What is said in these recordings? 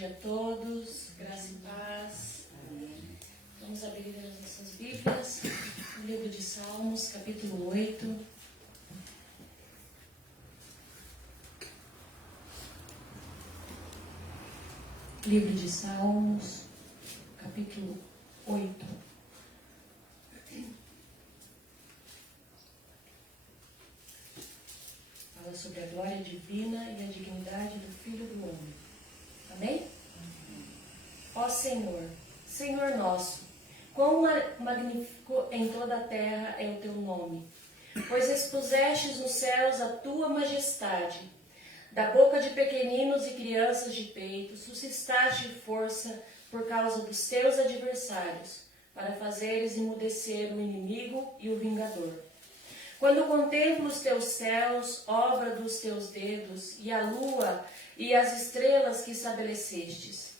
dia a todos, graça e paz. Vamos abrir as nossas Bíblias, o livro de Salmos, capítulo 8. Livro de Salmos, capítulo 8. Fala sobre a glória divina e a dignidade do Filho do Homem. Amém? Ó Senhor, Senhor nosso, quão magnífico em toda a terra é o teu nome, pois expusestes nos céus a tua majestade. Da boca de pequeninos e crianças de peito, suscitaste força por causa dos teus adversários, para fazeres emudecer o inimigo e o vingador. Quando contemplo os teus céus, obra dos teus dedos, e a lua e as estrelas que estabelecestes,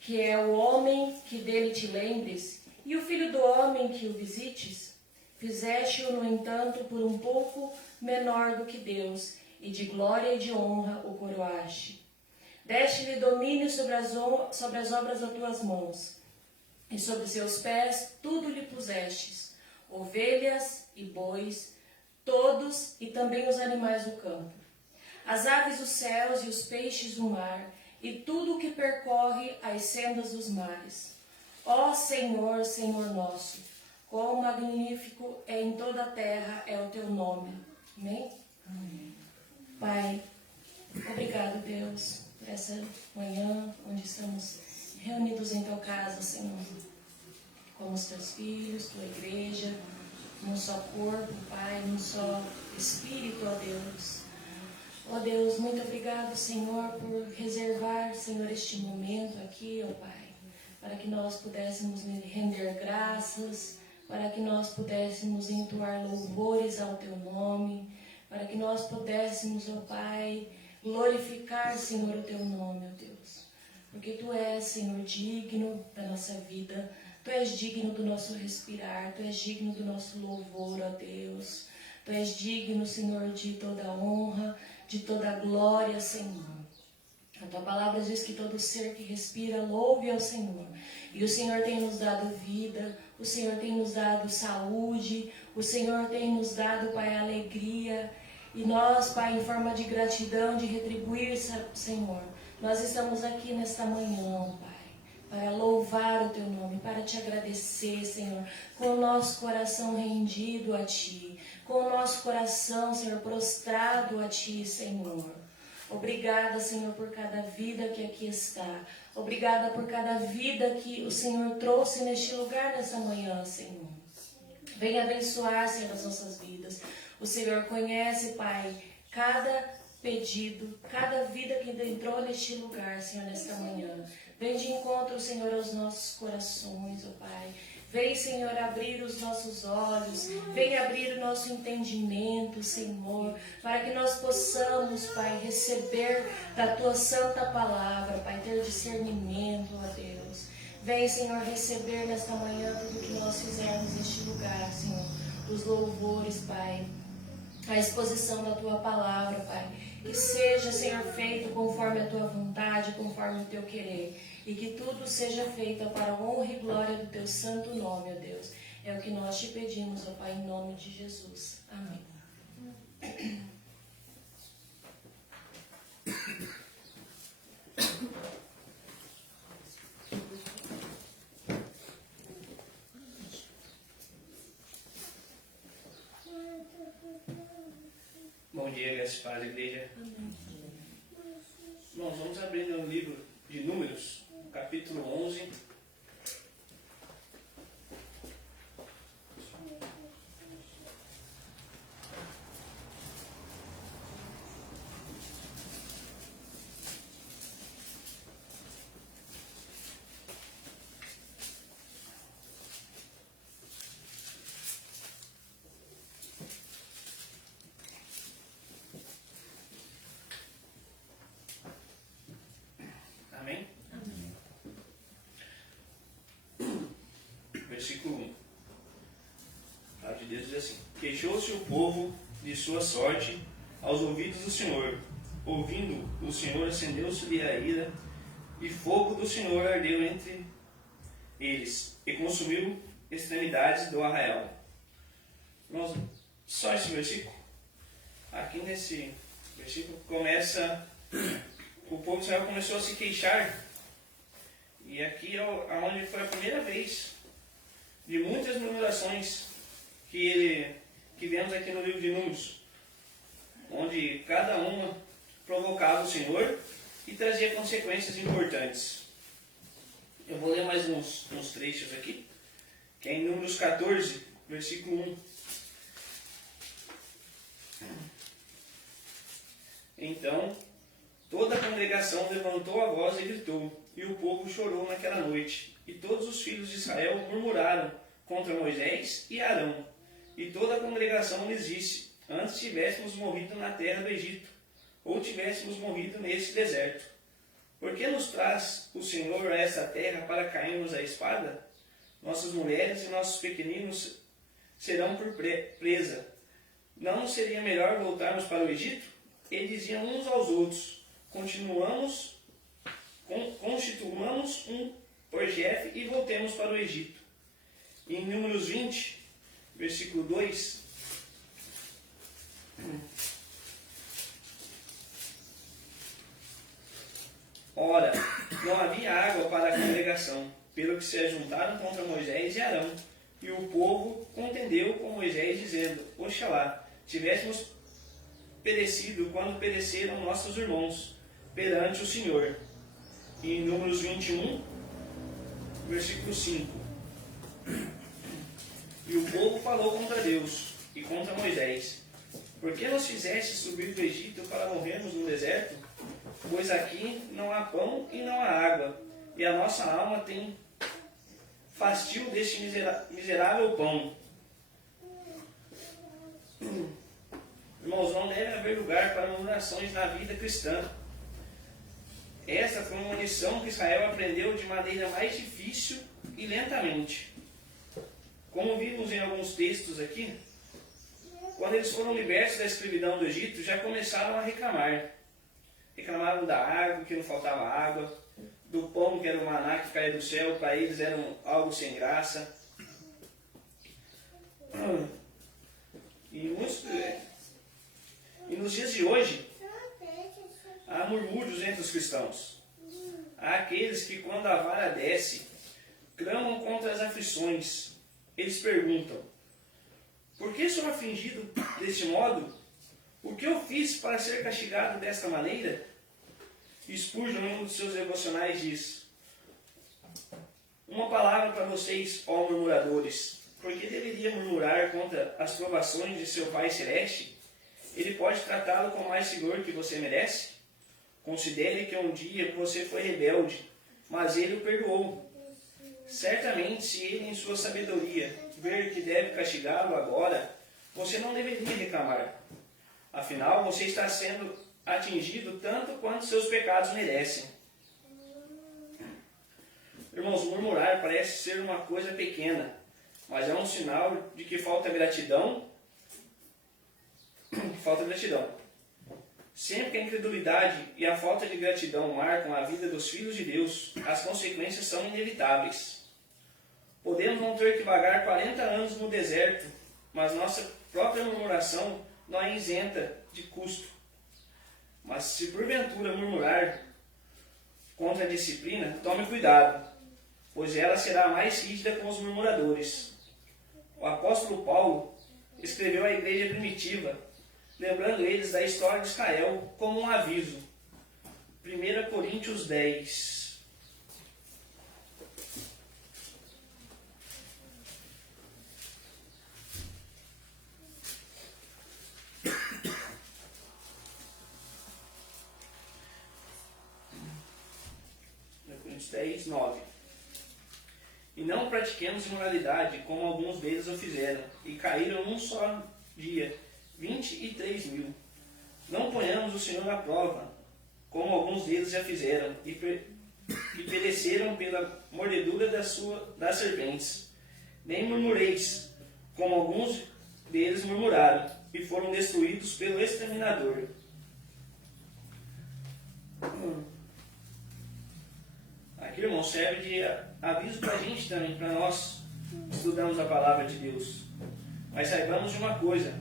que é o homem que dele te lembres, e o filho do homem que o visites, fizeste-o, no entanto, por um pouco menor do que Deus, e de glória e de honra o coroaste. Deste-lhe domínio sobre as obras das tuas mãos, e sobre seus pés tudo lhe pusestes, ovelhas e bois, todos e também os animais do campo, as aves dos céus e os peixes do mar, e tudo o que percorre as sendas dos mares. Ó Senhor, Senhor nosso, quão magnífico é em toda a terra é o teu nome. Amém? Amém. Pai, obrigado, Deus, por essa manhã onde estamos reunidos em tua casa, Senhor, como os teus filhos, tua igreja, num só corpo, Pai, num só espírito, ó Deus. Ó Deus, muito obrigado, Senhor, por reservar, Senhor, este momento aqui, ó Pai, para que nós pudéssemos render graças, para que nós pudéssemos entoar louvores ao teu nome, para que nós pudéssemos, ó Pai, glorificar, Senhor, o teu nome, ó Deus. Porque tu és, Senhor, digno da nossa vida, tu és digno do nosso respirar, tu és digno do nosso louvor, ó Deus. Tu és digno, Senhor, de toda honra, de toda glória, Senhor. A tua palavra diz que todo ser que respira louve ao Senhor. E o Senhor tem nos dado vida, o Senhor tem nos dado saúde, o Senhor tem nos dado, Pai, alegria. E nós, Pai, em forma de gratidão, de retribuir, Senhor, nós estamos aqui nesta manhã, Pai, para louvar o teu nome, para te agradecer, Senhor, com o nosso coração rendido a ti, com o nosso coração, Senhor, prostrado a ti, Senhor. Obrigada, Senhor, por cada vida que aqui está. Obrigada por cada vida que o Senhor trouxe neste lugar nessa manhã, Senhor. Venha abençoar, Senhor, as nossas vidas. O Senhor conhece, Pai, cada pedido, cada vida que entrou neste lugar, Senhor, nesta manhã. Vem de encontro, Senhor, aos nossos corações, ó Pai. Vem, Senhor, abrir os nossos olhos, vem abrir o nosso entendimento, Senhor, para que nós possamos, Pai, receber da Tua santa palavra, Pai, ter discernimento, ó Deus. Vem, Senhor, receber nesta manhã tudo que nós fizermos neste lugar, Senhor, os louvores, Pai, a exposição da Tua palavra, Pai. Que seja, Senhor, feito conforme a Tua vontade, conforme o Teu querer. E que tudo seja feito para a honra e glória do Teu santo nome, ó Deus. É o que nós te pedimos, ó Pai, em nome de Jesus. Amém. Bom dia, graças a Deus, igreja. Amém. Nós vamos abrir no livro de Números, capítulo 11. Amém? Versículo 1. A palavra de Deus diz assim: Queixou-se o povo de sua sorte aos ouvidos do Senhor. Ouvindo, o Senhor acendeu-se-lhe a ira e fogo do Senhor ardeu entre eles, e consumiu extremidades do arraial. Irmãos, só esse versículo. Aqui nesse versículo começa, o povo de Israel começou a se queixar. E aqui é onde foi a primeira vez de muitas murmurações que vemos aqui no livro de Números, onde cada uma provocava o Senhor e trazia consequências importantes. Eu vou ler mais uns trechos aqui, que é em Números 14, versículo 1. Então, toda a congregação levantou a voz e gritou, e o povo chorou naquela noite. E todos os filhos de Israel murmuraram contra Moisés e Arão. E toda a congregação lhes disse, antes tivéssemos morrido na terra do Egito, ou tivéssemos morrido neste deserto. Por que nos traz o Senhor a esta terra para cairmos à espada? Nossas mulheres e nossos pequeninos serão por presa. Não seria melhor voltarmos para o Egito? E diziam uns aos outros, constituamos um por chefe e voltemos para o Egito. E em Números 20, versículo 2, ora, não havia água para a congregação, pelo que se ajuntaram contra Moisés e Arão. E o povo contendeu com Moisés, dizendo, oxalá, tivéssemos perecido quando pereceram nossos irmãos perante o Senhor. E em Números 21, versículo 5. E o povo falou contra Deus e contra Moisés. Por que nos fizeste subir do Egito para morrermos no deserto? Pois aqui não há pão e não há água, e a nossa alma tem fastio deste miserável pão. Irmãos, não deve haver lugar para murmurações na vida cristã. Esta foi uma lição que Israel aprendeu de maneira mais difícil e lentamente. Como vimos em alguns textos aqui, quando eles foram libertos da escravidão do Egito, já começaram a reclamar. Reclamaram da água, que não faltava água, do pão, que era o maná que caía do céu, para eles era algo sem graça. E nos dias de hoje, há murmúrios entre os cristãos. Há aqueles que, quando a vara desce, clamam contra as aflições. Eles perguntam, por que sou afligido deste modo? O que eu fiz para ser castigado desta maneira? Spurgeon, em um dos seus devocionais, diz, uma palavra para vocês, ó murmuradores. Por que deveria murmurar contra as provações de seu Pai Celeste? Ele pode tratá-lo com mais rigor que você merece? Considere que um dia você foi rebelde, mas ele o perdoou. Certamente, se ele, em sua sabedoria, ver que deve castigá-lo agora, você não deveria reclamar. Afinal, você está sendo atingido tanto quanto seus pecados merecem. Irmãos, murmurar parece ser uma coisa pequena, mas é um sinal de que falta gratidão. Sempre que a incredulidade e a falta de gratidão marcam a vida dos filhos de Deus, as consequências são inevitáveis. Podemos não ter que vagar 40 anos no deserto, mas nossa própria murmuração não é isenta de custo. Mas se porventura murmurar contra a disciplina, tome cuidado, pois ela será mais rígida com os murmuradores. O apóstolo Paulo escreveu à igreja primitiva, lembrando eles da história de Israel como um aviso. 1 Coríntios 10. Coríntios 10, 9. E não pratiquemos imoralidade, como alguns deles o fizeram, e caíram num só dia 23.000. Não ponhamos o Senhor à prova, como alguns deles já fizeram, e pereceram pela mordedura das serpentes. Nem murmureis, como alguns deles murmuraram, e foram destruídos pelo exterminador. Aqui, irmão, serve de aviso para a gente também, para nós estudamos a palavra de Deus. Mas saibamos de uma coisa: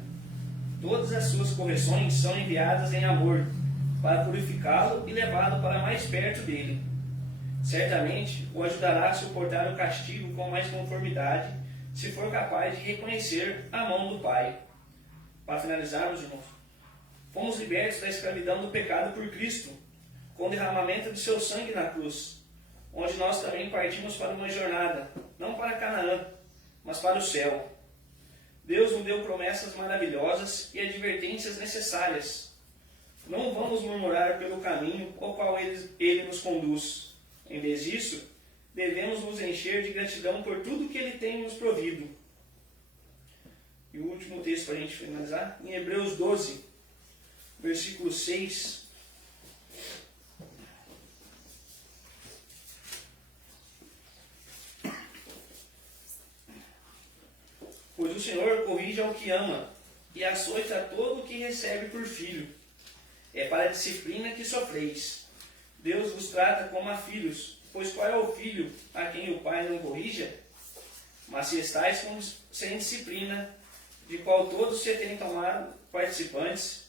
todas as suas correções são enviadas em amor, para purificá-lo e levá-lo para mais perto dele. Certamente o ajudará a suportar o castigo com mais conformidade, se for capaz de reconhecer a mão do Pai. Para finalizarmos, irmãos, fomos libertos da escravidão do pecado por Cristo, com o derramamento de seu sangue na cruz, onde nós também partimos para uma jornada, não para Canaã, mas para o céu. Deus nos deu promessas maravilhosas e advertências necessárias. Não vamos murmurar pelo caminho ao qual Ele nos conduz. Em vez disso, devemos nos encher de gratidão por tudo que Ele tem nos provido. E o último texto para a gente finalizar, em Hebreus 12, versículo 6. Pois o Senhor corrige ao que ama e açoita a todo o que recebe por filho. É para a disciplina que sofreis. Deus vos trata como a filhos, pois qual é o filho a quem o pai não corrija? Mas se estáis sem disciplina, de qual todos se têm tomado participantes,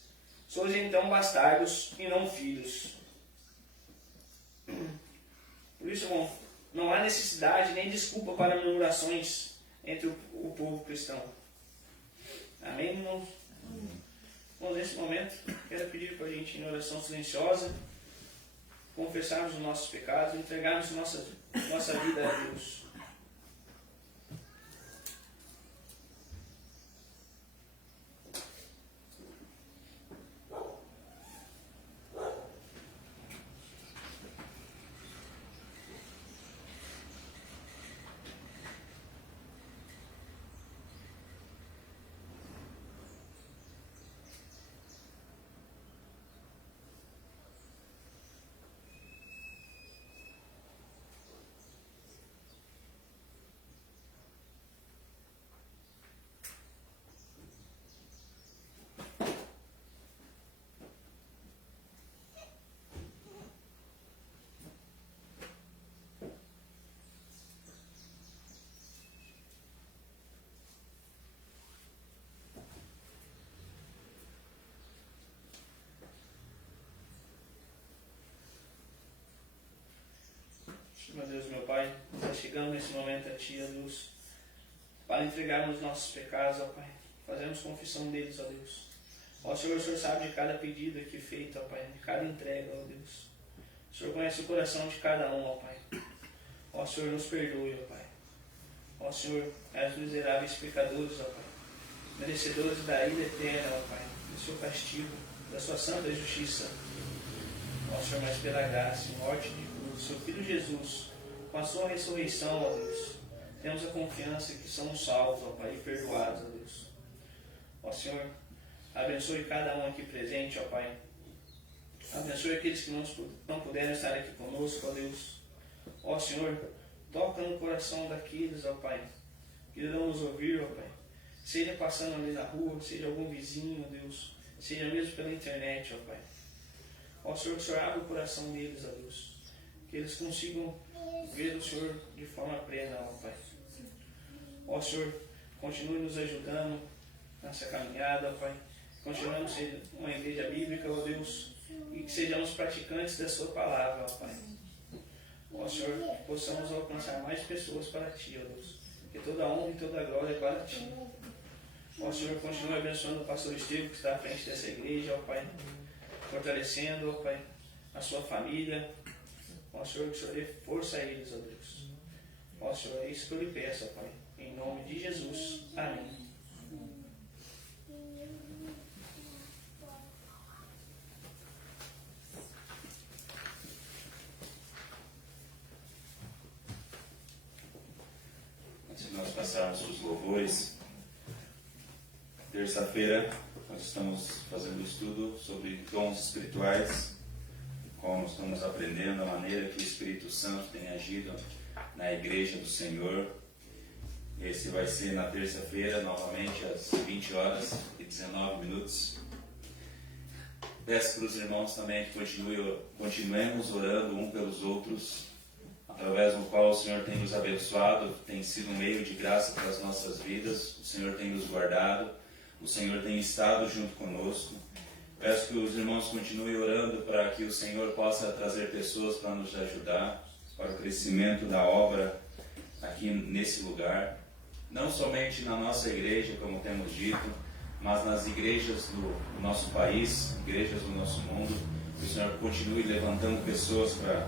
sois então bastardos e não filhos. Por isso, bom, não há necessidade nem desculpa para murmurações entre o povo cristão. Amém, irmãos? Bom, nesse momento, quero pedir para a gente, em oração silenciosa, confessarmos os nossos pecados e entregarmos nossa vida a Deus. Meu Deus, meu Pai, nós chegamos nesse momento a Ti, ó Deus, para entregarmos nossos pecados, ó Pai. Fazemos confissão deles, ó Deus. Ó Senhor, o Senhor sabe de cada pedido aqui feito, ó Pai, de cada entrega, ó Deus. O Senhor conhece o coração de cada um, ó Pai. Ó Senhor, nos perdoe, ó Pai. Ó Senhor, és miseráveis pecadores, ó Pai, merecedores da ira eterna, ó Pai, do seu castigo, da sua santa justiça. Ó Senhor, mas pela graça e morte de seu Filho Jesus, com a sua ressurreição, ó Deus, temos a confiança que somos salvos, ó Pai, e perdoados, ó Deus. Ó Senhor, abençoe cada um aqui presente, ó Pai. Abençoe aqueles que não puderam estar aqui conosco, ó Deus. Ó Senhor, toca no coração daqueles, ó Pai, que irão nos ouvir, ó Pai. Seja passando ali na rua, seja algum vizinho, ó Deus, seja mesmo pela internet, ó Pai. Ó Senhor, que o Senhor abra o coração deles, ó Deus. Que eles consigam ver o Senhor de forma plena, ó Pai. Ó Senhor, continue nos ajudando nessa caminhada, ó Pai. Continuemos a ser uma igreja bíblica, ó Deus, e que sejamos praticantes da Sua palavra, ó Pai. Ó Senhor, que possamos alcançar mais pessoas para Ti, ó Deus. Que toda honra e toda glória é para Ti. Ó Senhor, continue abençoando o pastor Estevam, que está à frente dessa igreja, ó Pai. Fortalecendo, ó Pai, a sua família. Ó Senhor, que o Senhor dê força a eles, ó Deus. Ó Senhor, é isso que eu lhe peço, ó Pai. Em nome de Jesus. Amém. Antes de nós passarmos os louvores, terça-feira nós estamos fazendo estudo sobre dons espirituais. Como estamos aprendendo a maneira que o Espírito Santo tem agido na igreja do Senhor. Esse vai ser na terça-feira, novamente às 20 horas e 19 minutos. Peço para os irmãos também que continuemos orando um pelos outros, através do qual o Senhor tem nos abençoado, tem sido um meio de graça para as nossas vidas, o Senhor tem nos guardado, o Senhor tem estado junto conosco. Peço que os irmãos continuem orando para que o Senhor possa trazer pessoas para nos ajudar, para o crescimento da obra aqui nesse lugar, não somente na nossa igreja, como temos dito, mas nas igrejas do nosso país, igrejas do nosso mundo, que o Senhor continue levantando pessoas para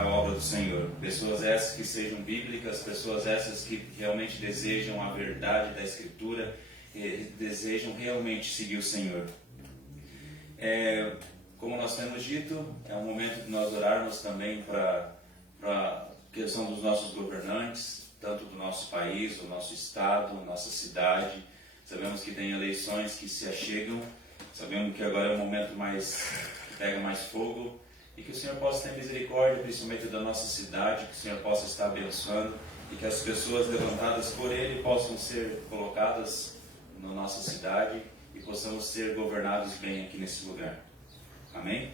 a obra do Senhor, pessoas essas que sejam bíblicas, pessoas essas que realmente desejam a verdade da Escritura e desejam realmente seguir o Senhor. Como nós temos dito, é um momento de nós orarmos também para a questão dos nossos governantes, tanto do nosso país, do nosso estado, nossa cidade. Sabemos que tem eleições que se achegam, sabemos que agora é um momento que pega mais fogo, e que o Senhor possa ter misericórdia, principalmente da nossa cidade, que o Senhor possa estar abençoando, e que as pessoas levantadas por Ele possam ser colocadas na nossa cidade, e possamos ser governados bem aqui nesse lugar. Amém?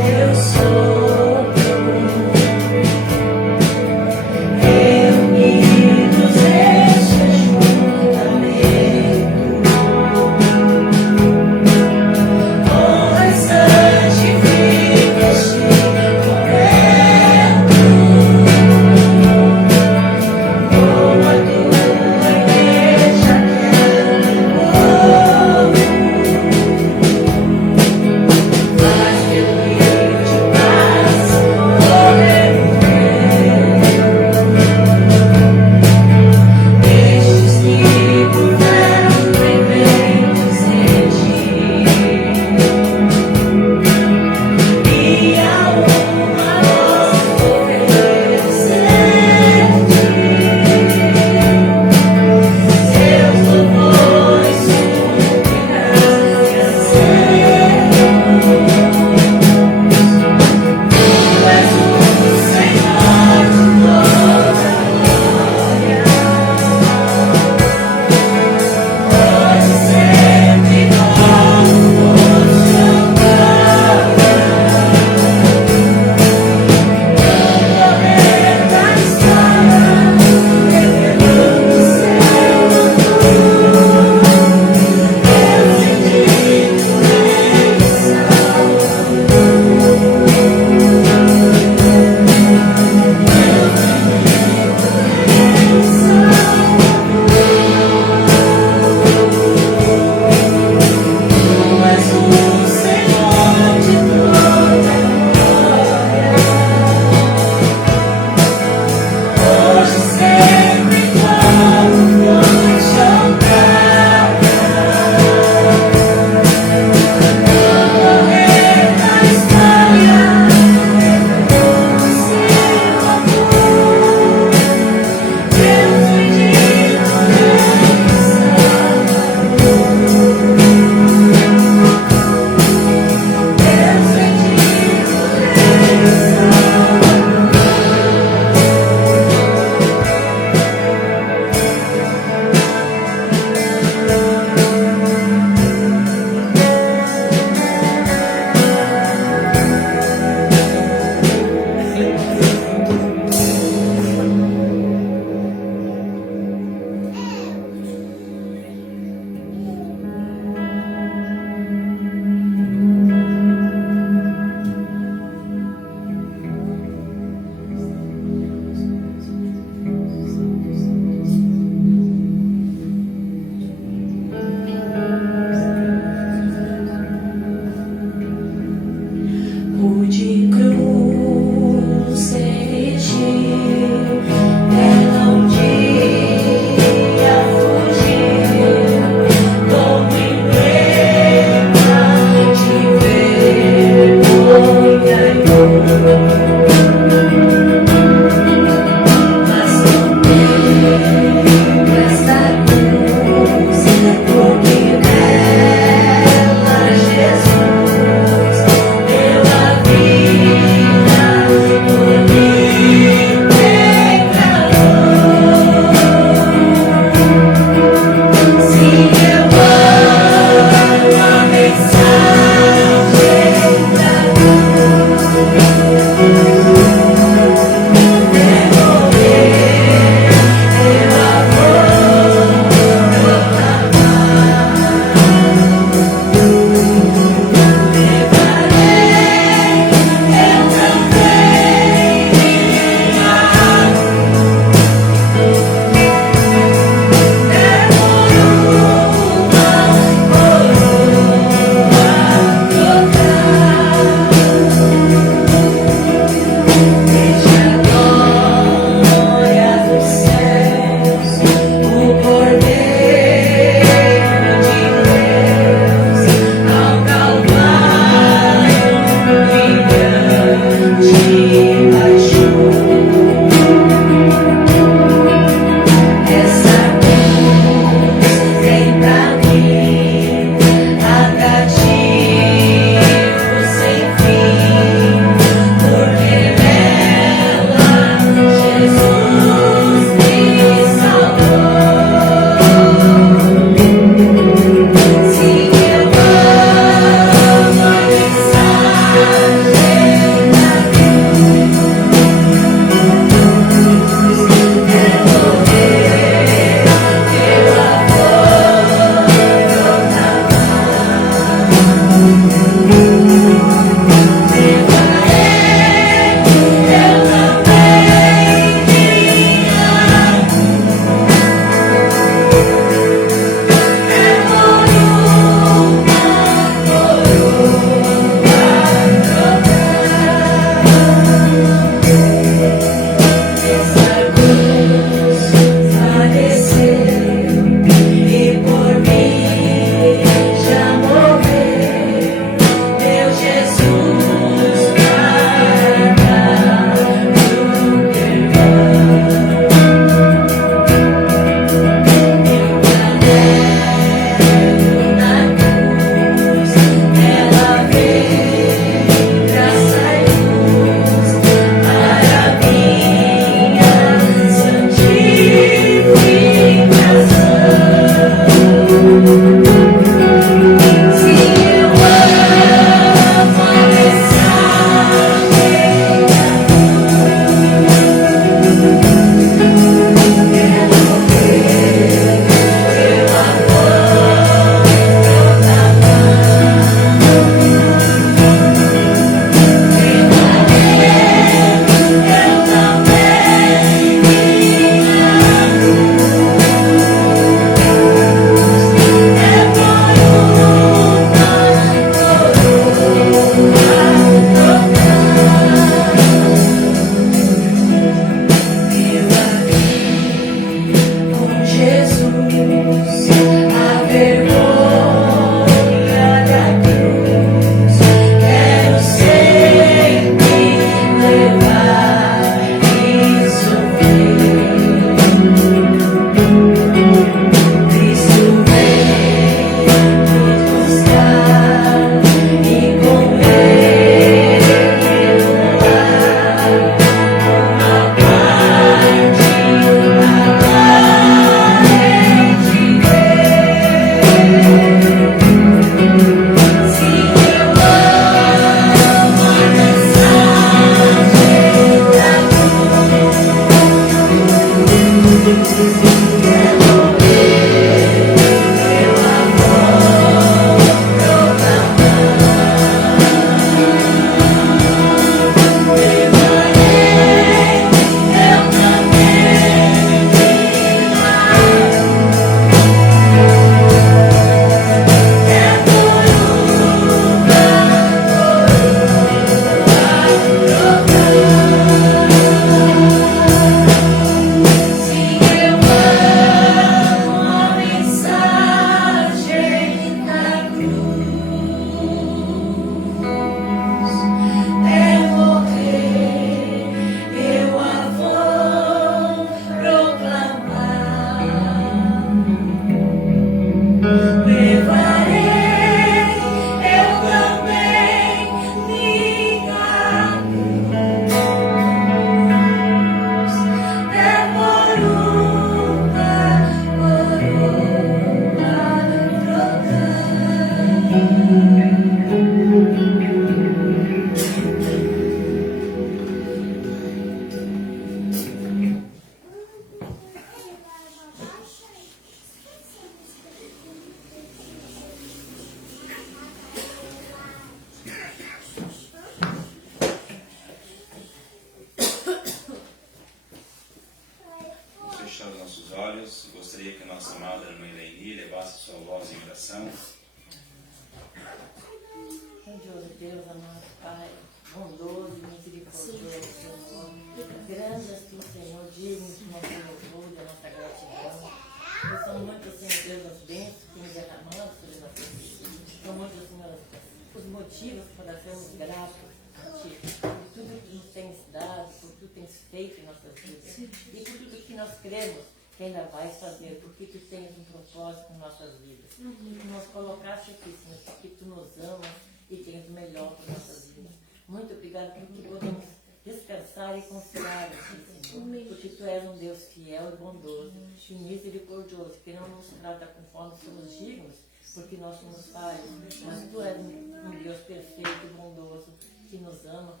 Motivos para sermos gratos a Ti, por tudo tu nos tens dado, por tu tens feito em nossas vidas e por tudo que nós cremos que ainda vais fazer, porque tu tens um propósito em nossas vidas. Tu nos colocaste aqui, Senhor, porque tu nos amas e tens o melhor para nossas vidas. Muito obrigado porque podemos descansar e confiar em ti, Senhor, porque tu és um Deus fiel e bondoso e misericordioso, que não nos trata conforme somos dignos, porque nós somos falhos, mas tu és um Deus perfeito e bondoso, que nos ama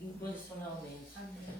incondicionalmente.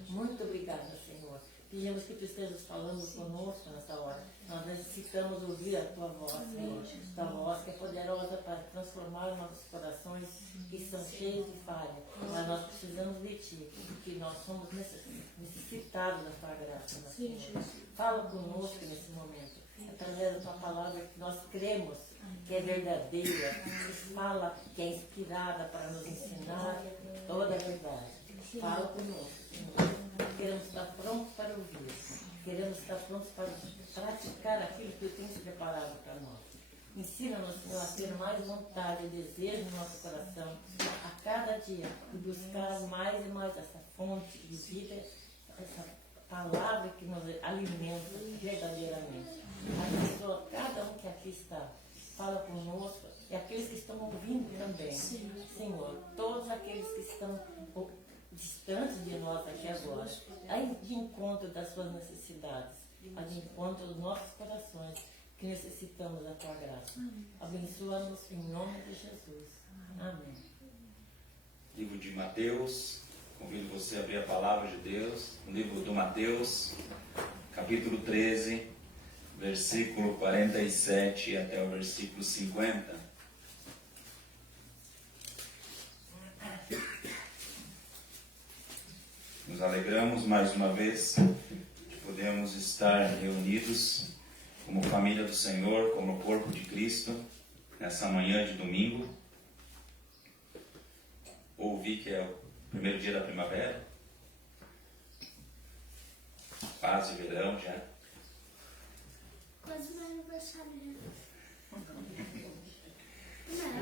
Muito obrigada, Senhor. Pedimos que tu estejas falando conosco nessa hora. Nós necessitamos ouvir a tua voz, Senhor. Tua voz que é poderosa para transformar nossos corações que estão cheios de falha. Mas nós precisamos de ti, porque nós somos necessitados da tua graça, Senhor. Fala conosco nesse momento, através da tua palavra que nós cremos que é verdadeira, que fala, que é inspirada para nos ensinar toda a verdade. Fala conosco, Senhor. Queremos estar prontos para ouvir. Queremos estar prontos para praticar aquilo que tu tens preparado para nós. Ensina-nos, Senhor, a ter mais vontade e desejo no nosso coração a cada dia e buscar mais e mais essa fonte de vida, essa palavra que nos alimenta verdadeiramente. Abençoa cada um que aqui está. Fala conosco e aqueles que estão ouvindo também. Senhor, todos aqueles que estão distantes de nós aqui agora, aí de encontro das suas necessidades, aí de encontro dos nossos corações, que necessitamos da tua graça. Abençoa-nos em nome de Jesus. Amém. Livro de Mateus, convido você a abrir a palavra de Deus, no livro do Mateus, capítulo 13, versículo 47 até o versículo 50. Nos alegramos mais uma vez de podermos estar reunidos como família do Senhor, como corpo de Cristo, nessa manhã de domingo. Ouvi que é o primeiro dia da primavera, quase verão já. Quase meu aniversário.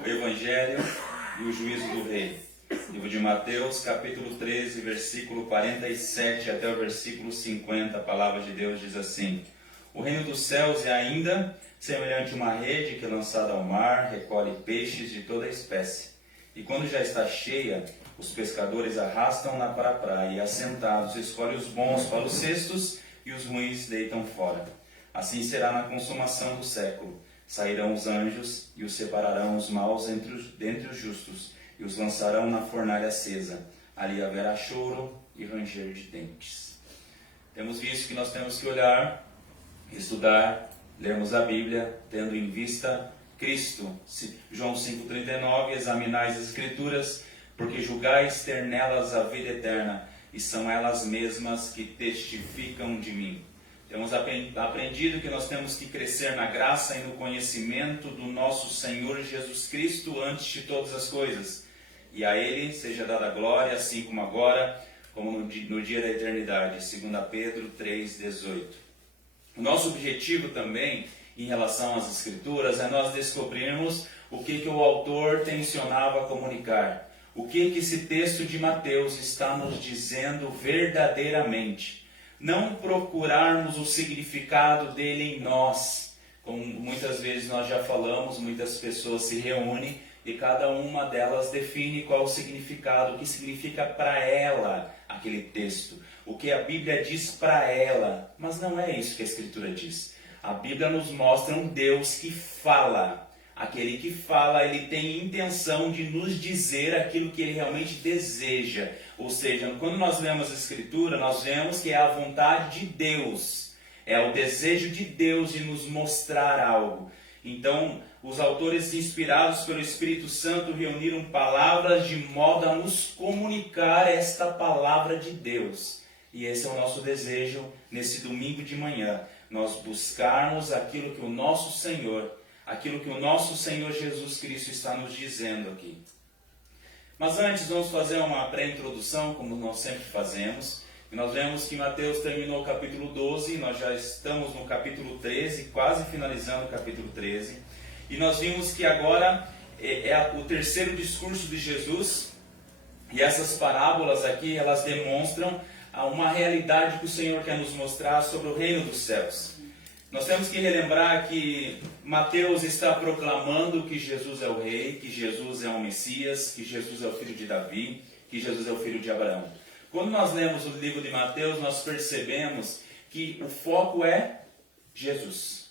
O Evangelho e o Juízo do Rei. Livro de Mateus, capítulo 13, versículo 47 até o versículo 50, a palavra de Deus diz assim: O reino dos céus é ainda semelhante a uma rede que, lançada ao mar, recolhe peixes de toda espécie. E quando já está cheia, os pescadores arrastam-na para a praia e, assentados, escolhem os bons para os cestos e os ruins deitam fora. Assim será na consumação do século. Sairão os anjos e os separarão os maus dentre os justos e os lançarão na fornalha acesa. Ali haverá choro e ranger de dentes. Temos visto que nós temos que olhar, estudar, lermos a Bíblia, tendo em vista Cristo. João 5,39, examinais as Escrituras, porque julgais ter nelas a vida eterna, e são elas mesmas que testificam de mim. Temos aprendido que nós temos que crescer na graça e no conhecimento do nosso Senhor Jesus Cristo antes de todas as coisas. E a Ele seja dada glória, assim como agora, como no dia da eternidade. 2 Pedro 3,18. O nosso objetivo também, em relação às Escrituras, é nós descobrirmos o que o autor tensionava comunicar. O que esse texto de Mateus está nos dizendo verdadeiramente. Não procurarmos o significado dele em nós. Como muitas vezes nós já falamos, muitas pessoas se reúnem e cada uma delas define qual o significado, o que significa para ela aquele texto, o que a Bíblia diz para ela. Mas não é isso que a Escritura diz. A Bíblia nos mostra um Deus que fala. Aquele que fala, ele tem intenção de nos dizer aquilo que ele realmente deseja. Ou seja, quando nós lemos a Escritura, nós vemos que é a vontade de Deus. É o desejo de Deus de nos mostrar algo. Então, os autores inspirados pelo Espírito Santo reuniram palavras de modo a nos comunicar esta palavra de Deus. E esse é o nosso desejo nesse domingo de manhã. Nós buscarmos aquilo que o nosso Senhor Jesus Cristo está nos dizendo aqui. Mas antes vamos fazer uma pré-introdução, como nós sempre fazemos. E nós vemos que Mateus terminou o capítulo 12, nós já estamos no capítulo 13, quase finalizando o capítulo 13. E nós vimos que agora é o terceiro discurso de Jesus. E essas parábolas aqui, elas demonstram uma realidade que o Senhor quer nos mostrar sobre o reino dos céus. Nós temos que relembrar que Mateus está proclamando que Jesus é o rei, que Jesus é o Messias, que Jesus é o filho de Davi, que Jesus é o filho de Abraão. Quando nós lemos o livro de Mateus, nós percebemos que o foco é Jesus.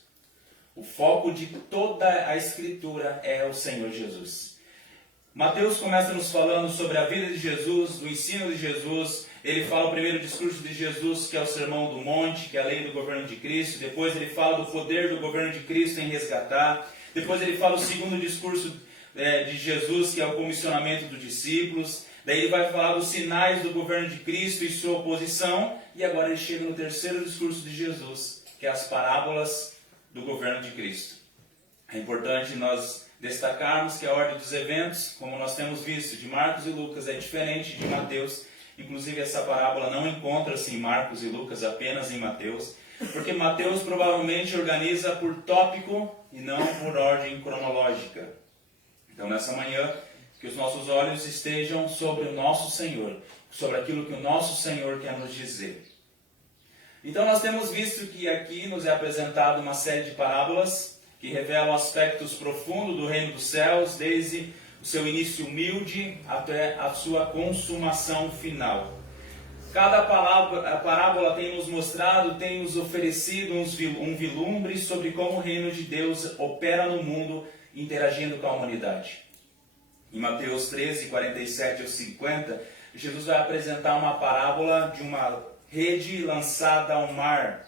O foco de toda a Escritura é o Senhor Jesus. Mateus começa nos falando sobre a vida de Jesus, do ensino de Jesus. Ele fala o primeiro discurso de Jesus, que é o Sermão do Monte, que é a lei do governo de Cristo. Depois ele fala do poder do governo de Cristo em resgatar. Depois ele fala o segundo discurso de Jesus, que é o comissionamento dos discípulos. Daí ele vai falar dos sinais do governo de Cristo e sua oposição. E agora ele chega no terceiro discurso de Jesus, que é as parábolas do governo de Cristo. É importante nós destacarmos que a ordem dos eventos, como nós temos visto, de Marcos e Lucas é diferente de Mateus. Inclusive essa parábola não encontra-se em Marcos e Lucas, apenas em Mateus, porque Mateus provavelmente organiza por tópico e não por ordem cronológica. Então nessa manhã, que os nossos olhos estejam sobre o nosso Senhor, sobre aquilo que o nosso Senhor quer nos dizer. Então nós temos visto que aqui nos é apresentado uma série de parábolas que revelam aspectos profundos do reino dos céus, desde o seu início humilde até a sua consumação final. Cada parábola tem nos mostrado, tem nos oferecido um vislumbre sobre como o reino de Deus opera no mundo, interagindo com a humanidade. Em Mateus 13, 47 ao 50, Jesus vai apresentar uma parábola de uma rede lançada ao mar,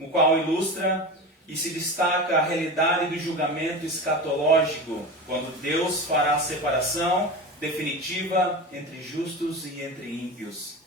o qual ilustra e se destaca a realidade do julgamento escatológico, quando Deus fará a separação definitiva entre justos e entre ímpios.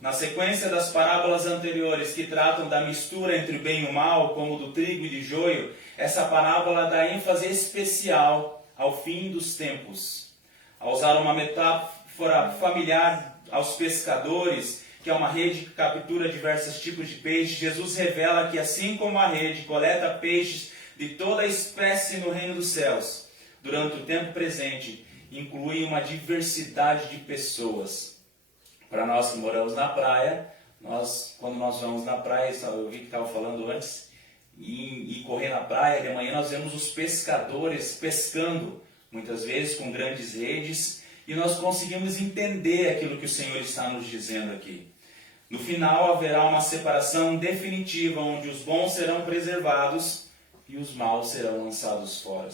Na sequência das parábolas anteriores que tratam da mistura entre o bem e o mal, como do trigo e de joio, essa parábola dá ênfase especial ao fim dos tempos. Ao usar uma metáfora familiar aos pescadores, que é uma rede que captura diversos tipos de peixes, Jesus revela que assim como a rede coleta peixes de toda a espécie no reino dos céus, durante o tempo presente, inclui uma diversidade de pessoas. Para nós que moramos na praia, quando nós vamos na praia, eu vi que estava falando antes, e correr na praia, de manhã nós vemos os pescadores pescando, muitas vezes com grandes redes, e nós conseguimos entender aquilo que o Senhor está nos dizendo aqui. No final haverá uma separação definitiva, onde os bons serão preservados e os maus serão lançados fora.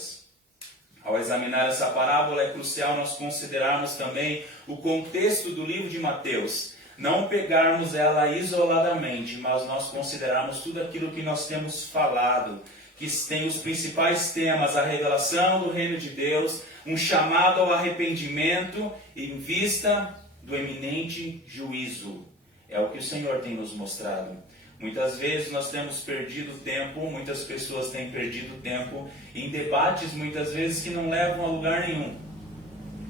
Ao examinar essa parábola, é crucial nós considerarmos também o contexto do livro de Mateus. Não pegarmos ela isoladamente, mas nós considerarmos tudo aquilo que nós temos falado, que tem os principais temas: a revelação do reino de Deus, um chamado ao arrependimento em vista do eminente juízo. É o que o Senhor tem nos mostrado. Muitas vezes nós temos perdido tempo, muitas pessoas têm perdido tempo em debates, muitas vezes que não levam a lugar nenhum.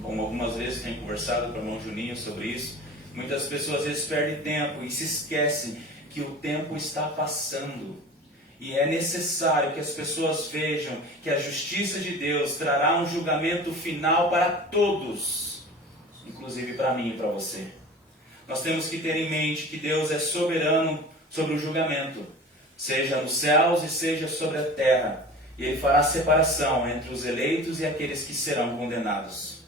Como algumas vezes tenho conversado com o irmão Juninho sobre isso, muitas pessoas às vezes perdem tempo e se esquecem que o tempo está passando. E é necessário que as pessoas vejam que a justiça de Deus trará um julgamento final para todos, inclusive para mim e para você. Nós temos que ter em mente que Deus é soberano sobre o julgamento, seja nos céus e seja sobre a terra. E Ele fará separação entre os eleitos e aqueles que serão condenados.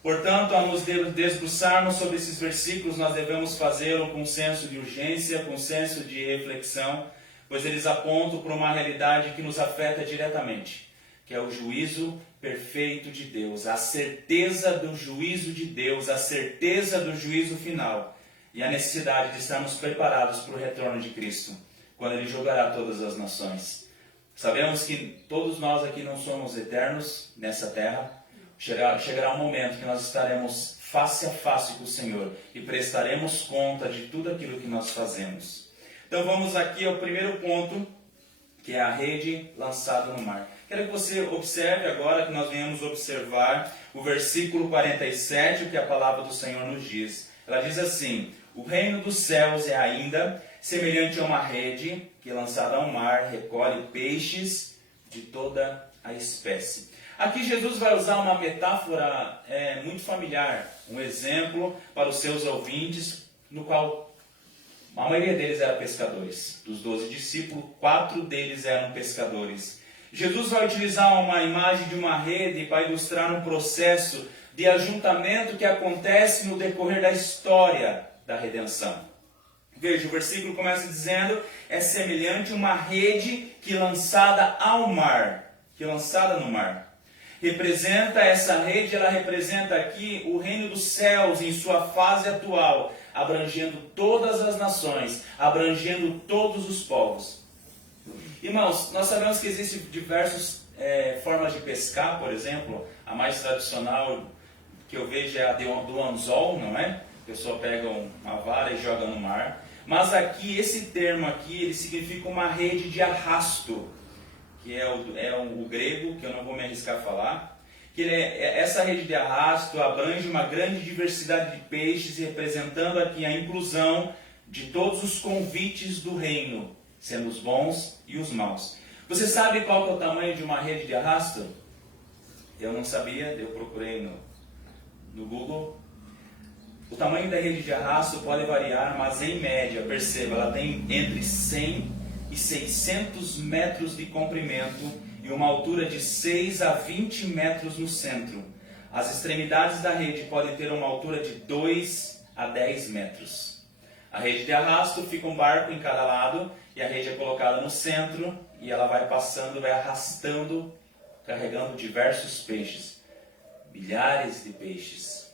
Portanto, ao nos debruçarmos sobre esses versículos, nós devemos fazê-lo com senso de urgência, com senso de reflexão, pois eles apontam para uma realidade que nos afeta diretamente, que é o juízo perfeito de Deus, a certeza do juízo de Deus, a certeza do juízo final e a necessidade de estarmos preparados para o retorno de Cristo, quando Ele julgará todas as nações. Sabemos que todos nós aqui não somos eternos nessa terra. Chegará um momento que nós estaremos face a face com o Senhor e prestaremos conta de tudo aquilo que nós fazemos. Então vamos aqui ao primeiro ponto, que é a rede lançada no mar. Quero que você observe agora, que nós venhamos observar o versículo 47, o que a palavra do Senhor nos diz. Ela diz assim: o reino dos céus é ainda semelhante a uma rede que, lançada ao mar, recolhe peixes de toda a espécie. Aqui Jesus vai usar uma metáfora muito familiar, um exemplo para os seus ouvintes, no qual a maioria deles era pescadores. Dos 12 discípulos, 4 deles eram pescadores. Jesus vai utilizar uma imagem de uma rede para ilustrar um processo de ajuntamento que acontece no decorrer da história da redenção. Veja, o versículo começa dizendo, é semelhante a uma rede que lançada ao mar, que lançada no mar. Representa essa rede, ela representa aqui o reino dos céus em sua fase atual, abrangendo todas as nações, abrangendo todos os povos. Irmãos, nós sabemos que existem diversas formas de pescar, por exemplo, a mais tradicional que eu vejo é a do anzol, não é? A pessoa pega uma vara e joga no mar. Mas aqui, esse termo aqui, ele significa uma rede de arrasto, que é o grego, que eu não vou me arriscar a falar. Que essa rede de arrasto abrange uma grande diversidade de peixes, representando aqui a inclusão de todos os convites do reino, sendo os bons e os maus. Você sabe qual que é o tamanho de uma rede de arrasto? Eu não sabia, eu procurei no Google. O tamanho da rede de arrasto pode variar, mas em média, perceba, ela tem entre 100 e 600 metros de comprimento e uma altura de 6 a 20 metros no centro. As extremidades da rede podem ter uma altura de 2 a 10 metros. A rede de arrasto fica um barco em cada lado e a rede é colocada no centro e ela vai passando, vai arrastando, carregando diversos peixes, milhares de peixes.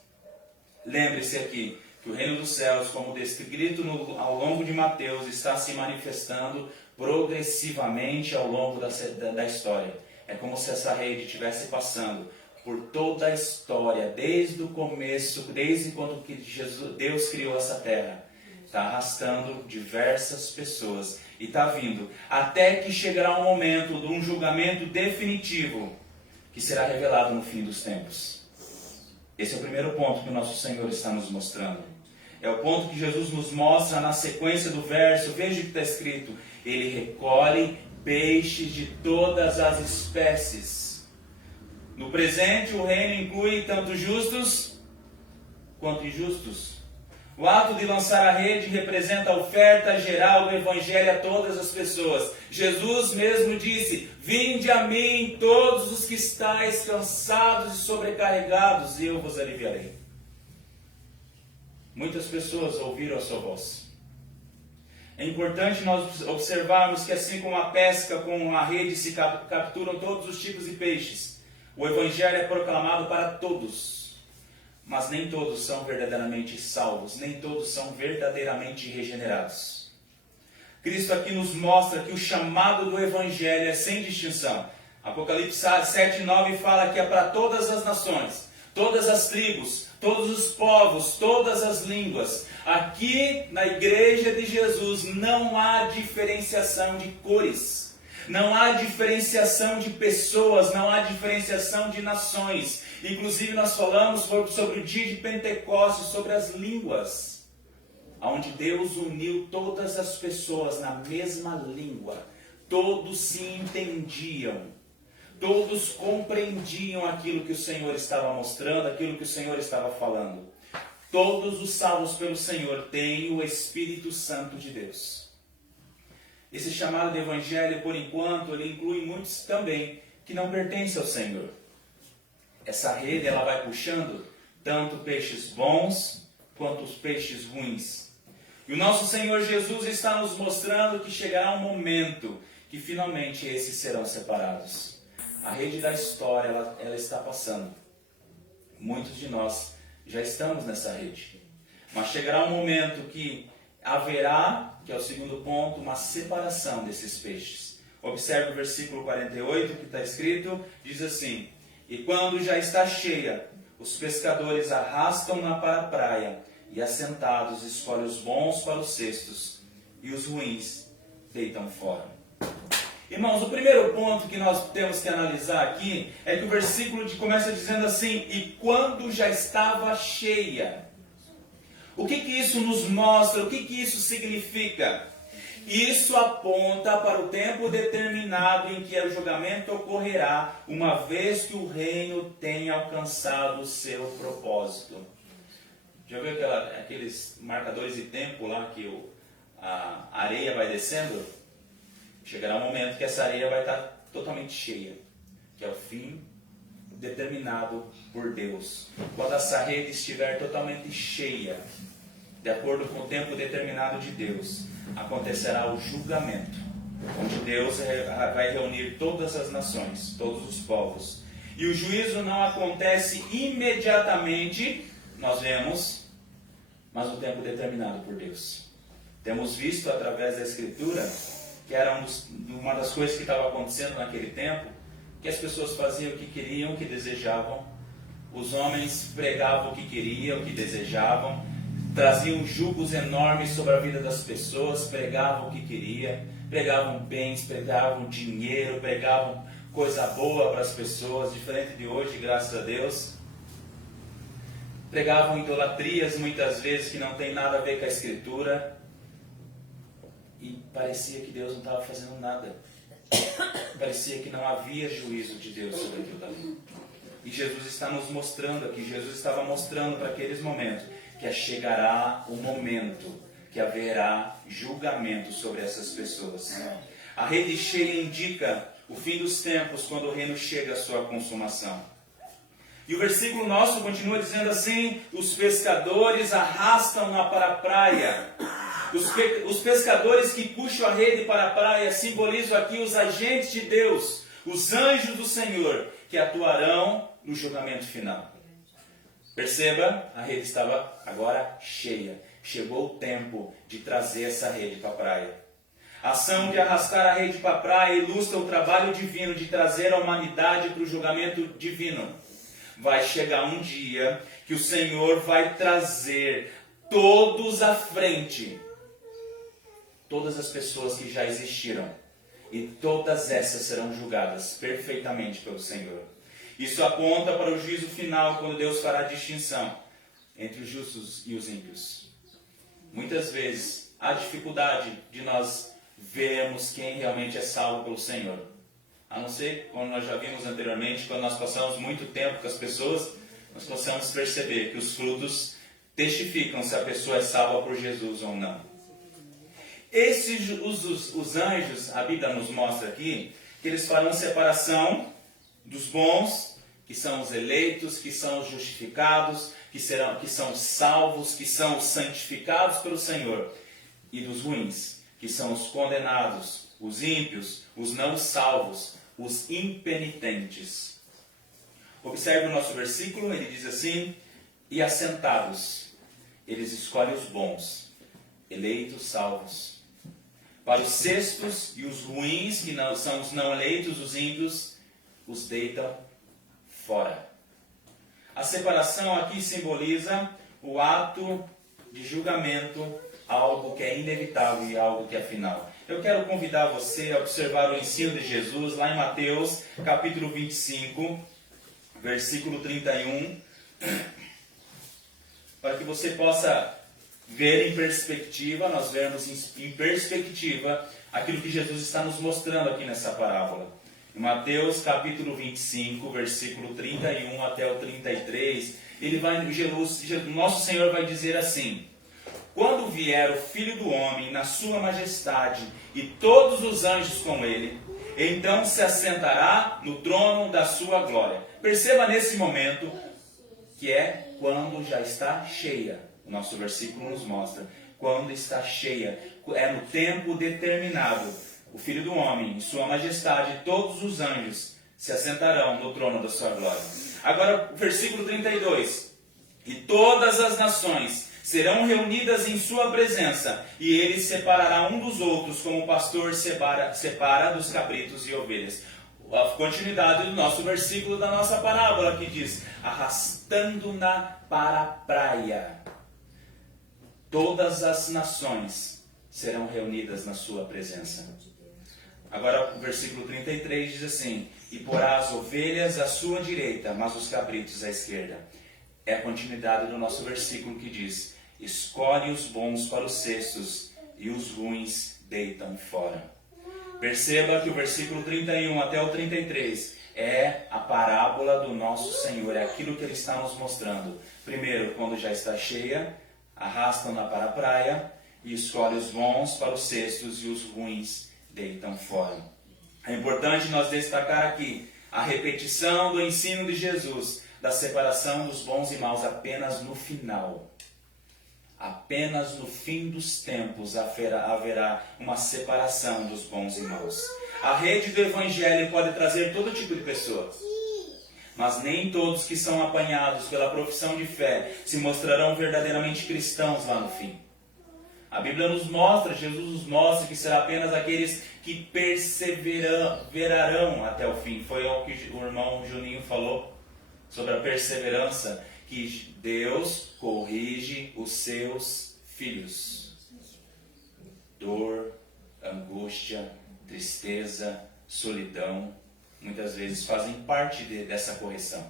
Lembre-se aqui que o reino dos céus, como descrito ao longo de Mateus, está se manifestando progressivamente ao longo da história. É como se essa rede estivesse passando por toda a história, desde o começo, desde quando Deus criou essa terra. Está arrastando diversas pessoas e está vindo até que chegará um momento de um julgamento definitivo que será revelado no fim dos tempos. Esse é o primeiro ponto que o nosso Senhor está nos mostrando. É o ponto que Jesus nos mostra na sequência do verso. Veja o que está escrito. Ele recolhe peixes de todas as espécies. No presente, o reino inclui tanto justos quanto injustos. O ato de lançar a rede representa a oferta geral do Evangelho a todas as pessoas. Jesus mesmo disse, vinde a mim todos os que estáis cansados e sobrecarregados, e eu vos aliviarei. Muitas pessoas ouviram a sua voz. É importante nós observarmos que assim como a pesca com a rede se capturam todos os tipos de peixes, o Evangelho é proclamado para todos. Mas nem todos são verdadeiramente salvos, nem todos são verdadeiramente regenerados. Cristo aqui nos mostra que o chamado do Evangelho é sem distinção. Apocalipse 7:9 fala que é para todas as nações, todas as tribos, todos os povos, todas as línguas. Aqui na igreja de Jesus não há diferenciação de cores, não há diferenciação de pessoas, não há diferenciação de nações. Inclusive nós falamos sobre o dia de Pentecostes, sobre as línguas, onde Deus uniu todas as pessoas na mesma língua. Todos se entendiam, todos compreendiam aquilo que o Senhor estava mostrando, aquilo que o Senhor estava falando. Todos os salvos pelo Senhor têm o Espírito Santo de Deus. Esse chamado de Evangelho, por enquanto, ele inclui muitos também que não pertencem ao Senhor. Essa rede ela vai puxando tanto peixes bons quanto os peixes ruins. E o nosso Senhor Jesus está nos mostrando que chegará um momento que finalmente esses serão separados. A rede da história ela está passando. Muitos de nós já estamos nessa rede. Mas chegará um momento que haverá, que é o segundo ponto, uma separação desses peixes. Observe o versículo 48 que está escrito, diz assim: e quando já está cheia, os pescadores arrastam-na para a praia, e assentados escolhem os bons para os cestos, e os ruins deitam fora. Irmãos, o primeiro ponto que nós temos que analisar aqui é que o versículo começa dizendo assim, e quando já estava cheia. O que isso nos mostra? O que isso significa? Isso aponta para o tempo determinado em que o julgamento ocorrerá, uma vez que o reino tenha alcançado o seu propósito. Já viu aqueles marcadores de tempo lá que a areia vai descendo? Chegará um momento que essa areia vai estar totalmente cheia, que é o fim determinado por Deus. Quando essa rede estiver totalmente cheia, de acordo com o tempo determinado de Deus, acontecerá o julgamento, onde Deus vai reunir todas as nações, todos os povos. E o juízo não acontece imediatamente, nós vemos, mas no tempo determinado por Deus. Temos visto através da Escritura que era uma das coisas que estava acontecendo naquele tempo, que as pessoas faziam o que queriam, o que desejavam, os homens pregavam o que queriam, o que desejavam, traziam julgos enormes sobre a vida das pessoas, pregavam o que queria, pregavam bens, pregavam dinheiro, pregavam coisa boa para as pessoas, diferente de hoje, graças a Deus. Pregavam idolatrias muitas vezes que não tem nada a ver com a Escritura, e parecia que Deus não estava fazendo nada. Parecia que não havia juízo de Deus sobre aquilo dali. E Jesus está nos mostrando aqui, Jesus estava mostrando para aqueles momentos que chegará o momento que haverá julgamento sobre essas pessoas. A rede cheia indica o fim dos tempos, quando o reino chega à sua consumação. E o versículo nosso continua dizendo assim: os pescadores arrastam-na para a praia. Os pescadores que puxam a rede para a praia simbolizam aqui os agentes de Deus, os anjos do Senhor, que atuarão no julgamento final. Perceba, a rede estava agora cheia. Chegou o tempo de trazer essa rede para a praia. A ação de arrastar a rede para a praia ilustra o trabalho divino de trazer a humanidade para o julgamento divino. Vai chegar um dia que o Senhor vai trazer todos à frente, todas as pessoas que já existiram, e todas essas serão julgadas perfeitamente pelo Senhor. Isso aponta para o juízo final, quando Deus fará a distinção entre os justos e os ímpios. Muitas vezes há dificuldade de nós vermos quem realmente é salvo pelo Senhor. A não ser, como nós já vimos anteriormente, quando nós passamos muito tempo com as pessoas, nós possamos perceber que os frutos testificam se a pessoa é salva por Jesus ou não. Os anjos, a Bíblia nos mostra aqui, que eles farão separação dos bons, que são os eleitos, que são os justificados, que são salvos, que são santificados pelo Senhor, e dos ruins, que são os condenados, os ímpios, os não salvos, os impenitentes. Observe o nosso versículo, ele diz assim: e assentados, eles escolhem os bons, eleitos, salvos. Para os cestos e os ruins, que não são os não eleitos, os ímpios, os deitam fora. A separação aqui simboliza o ato de julgamento, algo que é inevitável e algo que é final. Eu quero convidar você a observar o ensino de Jesus lá em Mateus, capítulo 25, versículo 31, para que você possa ver em perspectiva, nós vemos em perspectiva aquilo que Jesus está nos mostrando aqui nessa parábola. Em Mateus capítulo 25, versículo 31 até o 33, nosso Senhor vai dizer assim: quando vier o Filho do Homem na sua majestade e todos os anjos com ele, então se assentará no trono da sua glória. Perceba nesse momento que é quando já está cheia. O nosso versículo nos mostra quando está cheia. É no tempo determinado. O Filho do Homem, em sua majestade, e todos os anjos se assentarão no trono da sua glória. Agora, o versículo 32. E todas as nações serão reunidas em sua presença, e ele separará um dos outros, como o pastor separa dos cabritos e ovelhas. A continuidade do nosso versículo da nossa parábola, que diz: arrastando-na para a praia. Todas as nações serão reunidas na sua presença. Agora o versículo 33 diz assim: e porá as ovelhas à sua direita, mas os cabritos à esquerda. É a continuidade do nosso versículo que diz: escolhe os bons para os cestos e os ruins deitam fora. Perceba que o versículo 31 até o 33 é a parábola do nosso Senhor, é aquilo que Ele está nos mostrando. Primeiro, quando já está cheia, arrastam-na para a praia e escolhe os bons para os cestos e os ruins deitam fora. É importante nós destacar aqui a repetição do ensino de Jesus, da separação dos bons e maus apenas no final. Apenas no fim dos tempos haverá uma separação dos bons e maus. A rede do Evangelho pode trazer todo tipo de pessoas, mas nem todos que são apanhados pela profissão de fé se mostrarão verdadeiramente cristãos lá no fim. A Bíblia nos mostra, Jesus nos mostra que será apenas aqueles que perseverarão até o fim. Foi o que o irmão Juninho falou sobre a perseverança, que Deus corrige os seus filhos. Dor, angústia, tristeza, solidão, muitas vezes fazem parte dessa correção.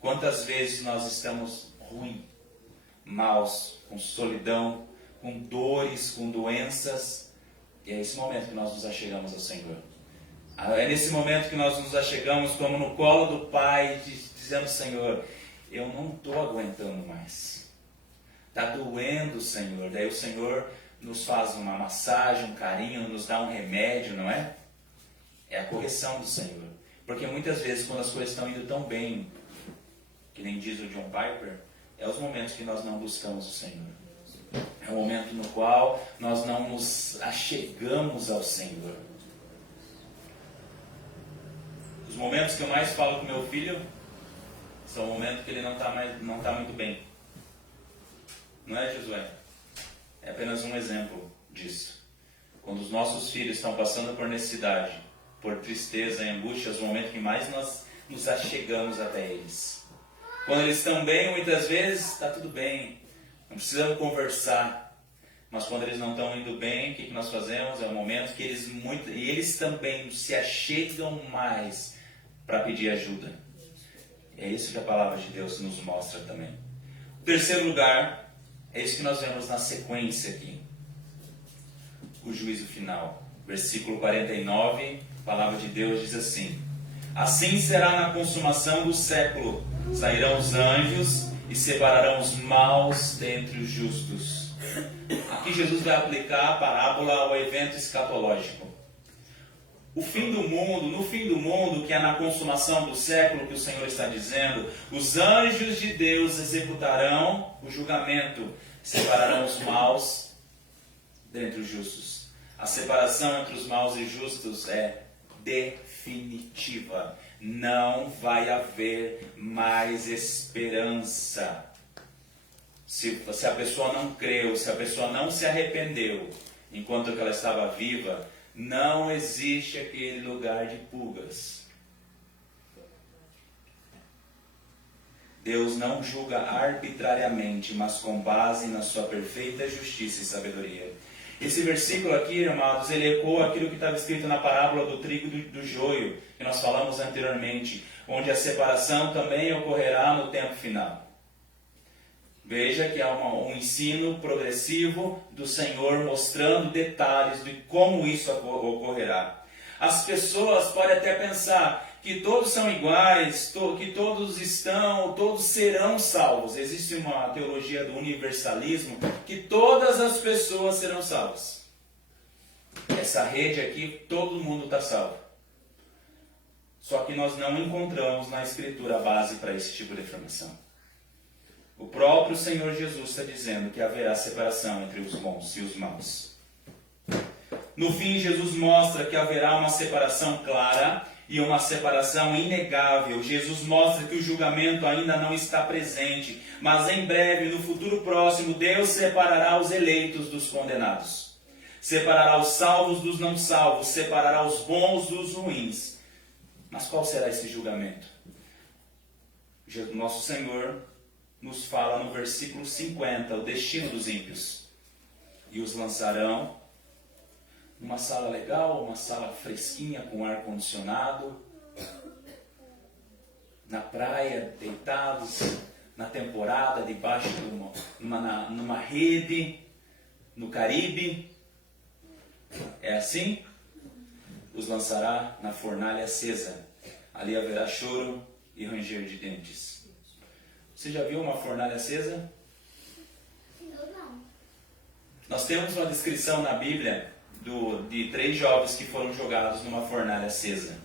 Quantas vezes nós estamos ruins, maus, com solidão, com dores, com doenças, e é esse momento que nós nos achegamos ao Senhor. É nesse momento que nós nos achegamos como no colo do Pai, dizendo: Senhor, eu não estou aguentando mais. Está doendo, Senhor. Daí o Senhor nos faz uma massagem, um carinho, nos dá um remédio, não é? É a correção do Senhor. Porque muitas vezes, quando as coisas estão indo tão bem, que nem diz o John Piper, é os momentos que nós não buscamos o Senhor. É o momento no qual nós não nos achegamos ao Senhor. Os momentos que eu mais falo com meu filho são o momento que ele não está muito bem. Não é, Josué? É apenas um exemplo disso. Quando os nossos filhos estão passando por necessidade, por tristeza e angústia, é o momento que mais nós nos achegamos até eles. Quando eles estão bem, muitas vezes está tudo bem, não precisamos conversar. Mas quando eles não estão indo bem, o que nós fazemos? É o momento que eles também se achegam mais para pedir ajuda. É isso que a palavra de Deus nos mostra também. O terceiro lugar, é isso que nós vemos na sequência aqui. O juízo final. Versículo 49, a palavra de Deus diz assim: assim será na consumação do século. Sairão os anjos e separarão os maus dentre os justos. Aqui Jesus vai aplicar a parábola ao evento escatológico. O fim do mundo, no fim do mundo, que é na consumação do século que o Senhor está dizendo, os anjos de Deus executarão o julgamento, separarão os maus dentre os justos. A separação entre os maus e justos é definitiva. Não vai haver mais esperança. Se a pessoa não creu, se a pessoa não se arrependeu enquanto ela estava viva, não existe aquele lugar de pulgas. Deus não julga arbitrariamente, mas com base na sua perfeita justiça e sabedoria. Esse versículo aqui, amados, ele ecoa aquilo que estava escrito na parábola do trigo e do joio, que nós falamos anteriormente, onde a separação também ocorrerá no tempo final. Veja que há um ensino progressivo do Senhor mostrando detalhes de como isso ocorrerá. As pessoas podem até pensar que todos são iguais, que todos serão salvos. Existe uma teologia do universalismo que todas as pessoas serão salvas. Essa rede aqui, todo mundo está salvo. Só que nós não encontramos na Escritura a base para esse tipo de afirmação. O próprio Senhor Jesus está dizendo que haverá separação entre os bons e os maus. No fim, Jesus mostra que haverá uma separação clara e uma separação inegável. Jesus mostra que o julgamento ainda não está presente, mas em breve, no futuro próximo, Deus separará os eleitos dos condenados. Separará os salvos dos não salvos, separará os bons dos ruins. Mas qual será esse julgamento? Nosso Senhor nos fala no versículo 50, o destino dos ímpios. E os lançarão numa sala legal, uma sala fresquinha com ar-condicionado, na praia, deitados, na temporada, debaixo de numa rede, no Caribe, é assim? Os lançará na fornalha acesa. Ali haverá choro e ranger de dentes. Você já viu uma fornalha acesa? Não. Nós temos uma descrição na Bíblia de 3 jovens que foram jogados numa fornalha acesa.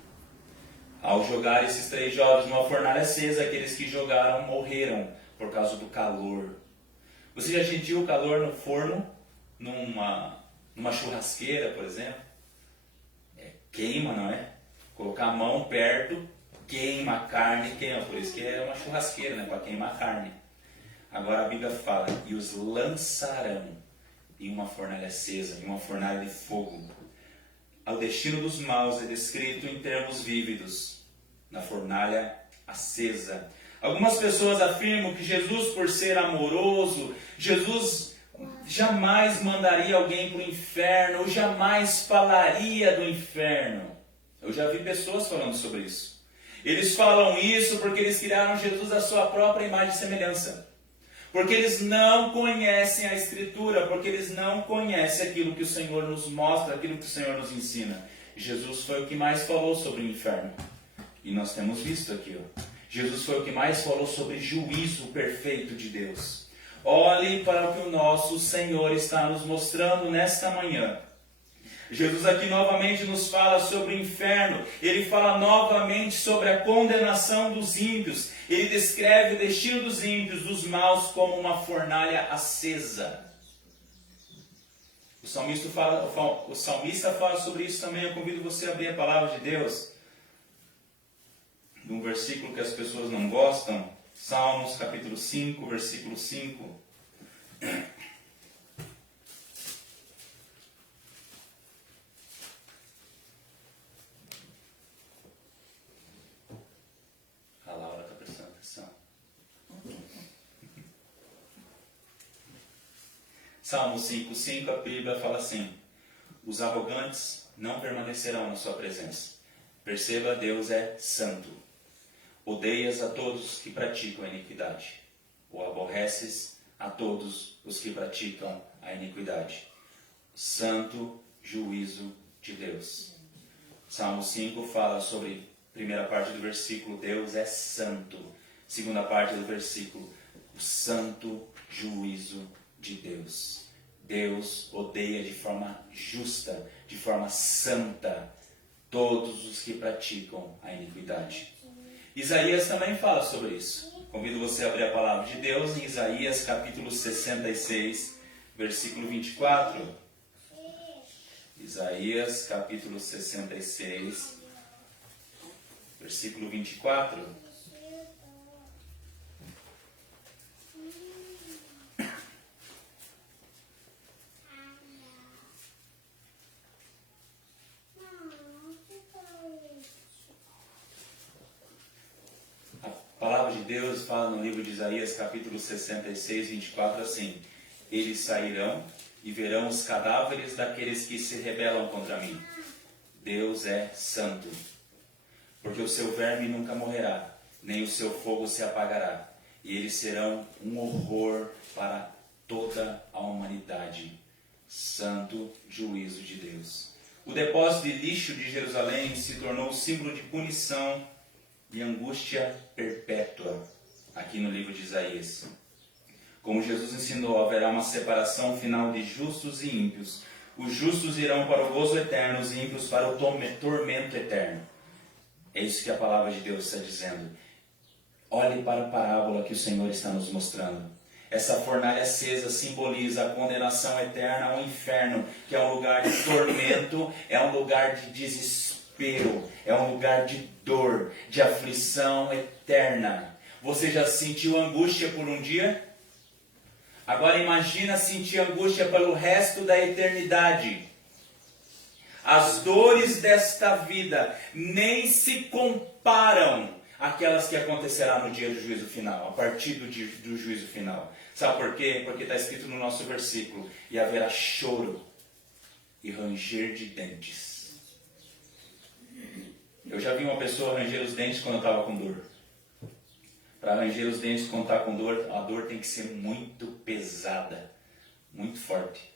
Ao jogar esses 3 jovens numa fornalha acesa, aqueles que jogaram morreram por causa do calor. Você já sentiu o calor no forno, numa churrasqueira, por exemplo? Queima, não é? Colocar a mão perto, queima a carne, queima. Por isso que é uma churrasqueira, né? Para queimar a carne. Agora a Bíblia fala, e os lançarão em uma fornalha acesa, em uma fornalha de fogo. O destino dos maus é descrito em termos vívidos, na fornalha acesa. Algumas pessoas afirmam que Jesus, por ser amoroso, Jesus jamais mandaria alguém para o inferno, ou jamais falaria do inferno. Eu já vi pessoas falando sobre isso. Eles falam isso porque eles criaram Jesus à sua própria imagem e semelhança. Porque eles não conhecem a Escritura, porque eles não conhecem aquilo que o Senhor nos mostra, aquilo que o Senhor nos ensina. Jesus foi o que mais falou sobre o inferno. E nós temos visto aqui, ó. Jesus foi o que mais falou sobre juízo perfeito de Deus. Olhe para o que o nosso Senhor está nos mostrando nesta manhã. Jesus aqui novamente nos fala sobre o inferno. Ele fala novamente sobre a condenação dos ímpios. Ele descreve o destino dos ímpios, dos maus, como uma fornalha acesa. O salmista fala sobre isso também. Eu convido você a abrir a palavra de Deus. De um versículo que as pessoas não gostam. Salmos capítulo 5, versículo 5. A Laura está prestando atenção. Salmo 5:5, a Bíblia fala assim: os arrogantes não permanecerão na sua presença. Perceba, Deus é santo. Odeias a todos que praticam a iniquidade, ou aborreces a todos os que praticam a iniquidade. Santo juízo de Deus. Salmo 5 fala sobre, primeira parte do versículo, Deus é santo. Segunda parte do versículo, o santo juízo de Deus. Deus odeia de forma justa, de forma santa, todos os que praticam a iniquidade. Isaías também fala sobre isso. Convido você a abrir a palavra de Deus em Isaías capítulo 66, versículo 24. Isaías capítulo 66, versículo 24. A palavra de Deus fala no livro de Isaías, capítulo 66, 24, assim: eles sairão e verão os cadáveres daqueles que se rebelam contra mim. Deus é santo, porque o seu verme nunca morrerá, nem o seu fogo se apagará, e eles serão um horror para toda a humanidade. Santo juízo de Deus. O depósito de lixo de Jerusalém se tornou símbolo de punição e angústia perpétua, aqui no livro de Isaías. Como Jesus ensinou, haverá uma separação final de justos e ímpios. Os justos irão para o gozo eterno, os ímpios para o tormento eterno. É isso que a palavra de Deus está dizendo. Olhe para a parábola que o Senhor está nos mostrando. Essa fornalha acesa simboliza a condenação eterna ao inferno, que é um lugar de tormento, é um lugar de desespero, é um lugar de dor, de aflição eterna. Você já sentiu angústia por um dia? Agora imagina sentir angústia pelo resto da eternidade. As dores desta vida nem se comparam àquelas que acontecerá no dia do juízo final, a partir do juízo final. Sabe por quê? Porque está escrito no nosso versículo: e haverá choro e ranger de dentes. Eu já vi uma pessoa ranger os dentes quando eu estava com dor. Para ranger os dentes quando está com dor, a dor tem que ser muito pesada, muito forte.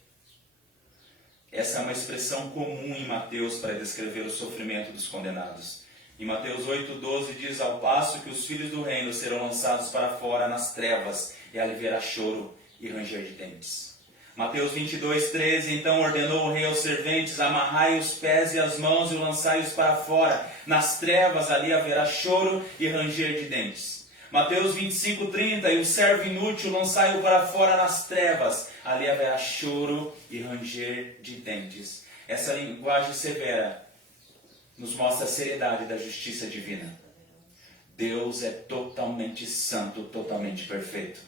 Essa é uma expressão comum em Mateus para descrever o sofrimento dos condenados. Em Mateus 8,12 diz: ao passo que os filhos do reino serão lançados para fora nas trevas, e ali haverá choro e ranger de dentes. Mateus 22,13: então ordenou o rei aos serventes: amarrai os pés e as mãos e lançai-os para fora nas trevas, ali haverá choro e ranger de dentes. Mateus 25,30: e o servo inútil lançai-o para fora nas trevas, ali haverá choro e ranger de dentes. Essa linguagem severa nos mostra a seriedade da justiça divina. Deus é totalmente santo, totalmente perfeito.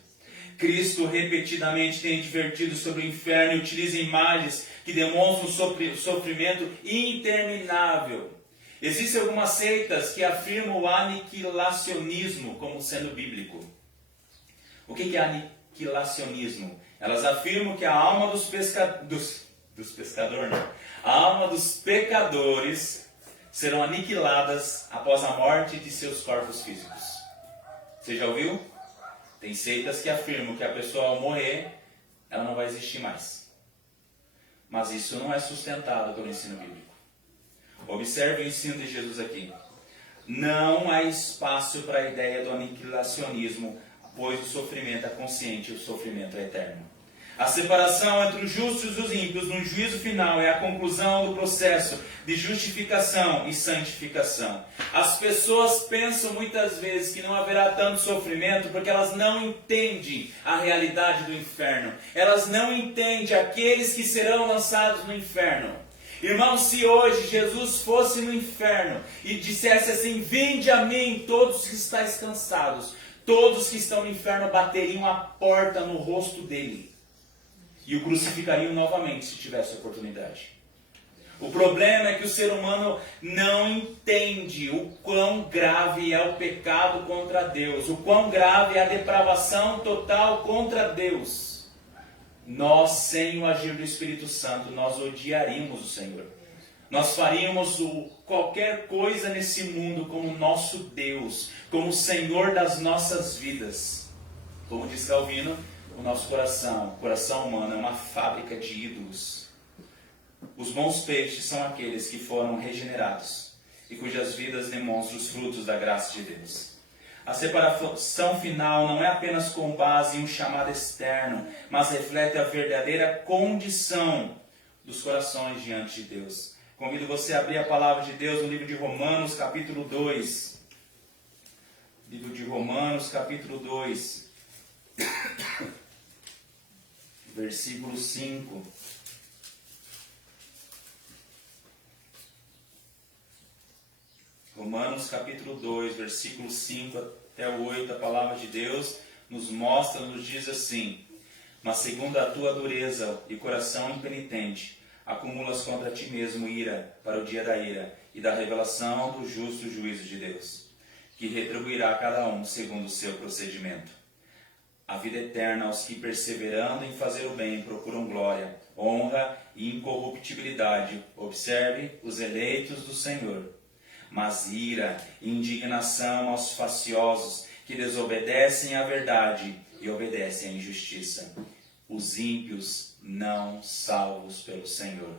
Cristo repetidamente tem advertido sobre o inferno e utiliza imagens que demonstram um sofrimento interminável. Existem algumas seitas que afirmam o aniquilacionismo como sendo bíblico. O que é aniquilacionismo? Elas afirmam que a alma a alma dos pecadores serão aniquiladas após a morte de seus corpos físicos. Você já ouviu? Tem seitas que afirmam que a pessoa ao morrer, ela não vai existir mais. Mas isso não é sustentado pelo ensino bíblico. Observe o ensino de Jesus aqui. Não há espaço para a ideia do aniquilacionismo, pois o sofrimento é consciente e o sofrimento é eterno. A separação entre os justos e os ímpios no juízo final é a conclusão do processo de justificação e santificação. As pessoas pensam muitas vezes que não haverá tanto sofrimento porque elas não entendem a realidade do inferno. Elas não entendem aqueles que serão lançados no inferno. Irmão, se hoje Jesus fosse no inferno e dissesse assim: vinde a mim todos que estáis cansados, todos que estão no inferno bateriam a porta no rosto dele e o crucificariam novamente se tivesse oportunidade. O problema é que o ser humano não entende o quão grave é o pecado contra Deus, o quão grave é a depravação total contra Deus. Nós, sem o agir do Espírito Santo, nós odiaríamos o Senhor. Nós faríamos qualquer coisa nesse mundo como nosso Deus, como Senhor das nossas vidas. Como diz Calvino, o nosso coração, o coração humano, é uma fábrica de ídolos. Os bons peixes são aqueles que foram regenerados e cujas vidas demonstram os frutos da graça de Deus. A separação final não é apenas com base em um chamado externo, mas reflete a verdadeira condição dos corações diante de Deus. Convido você a abrir a palavra de Deus no livro de Romanos, capítulo 2. Livro de Romanos, capítulo 2. Versículo 5. Romanos capítulo 2, versículo 5 até o 8, a palavra de Deus nos mostra, nos diz assim: mas segundo a tua dureza e coração impenitente, acumulas contra ti mesmo ira para o dia da ira e da revelação do justo juízo de Deus, que retribuirá a cada um segundo o seu procedimento. A vida eterna aos que, perseverando em fazer o bem, procuram glória, honra e incorruptibilidade. Observe os eleitos do Senhor. Mas ira e indignação aos faciosos que desobedecem à verdade e obedecem à injustiça. Os ímpios não salvos pelo Senhor.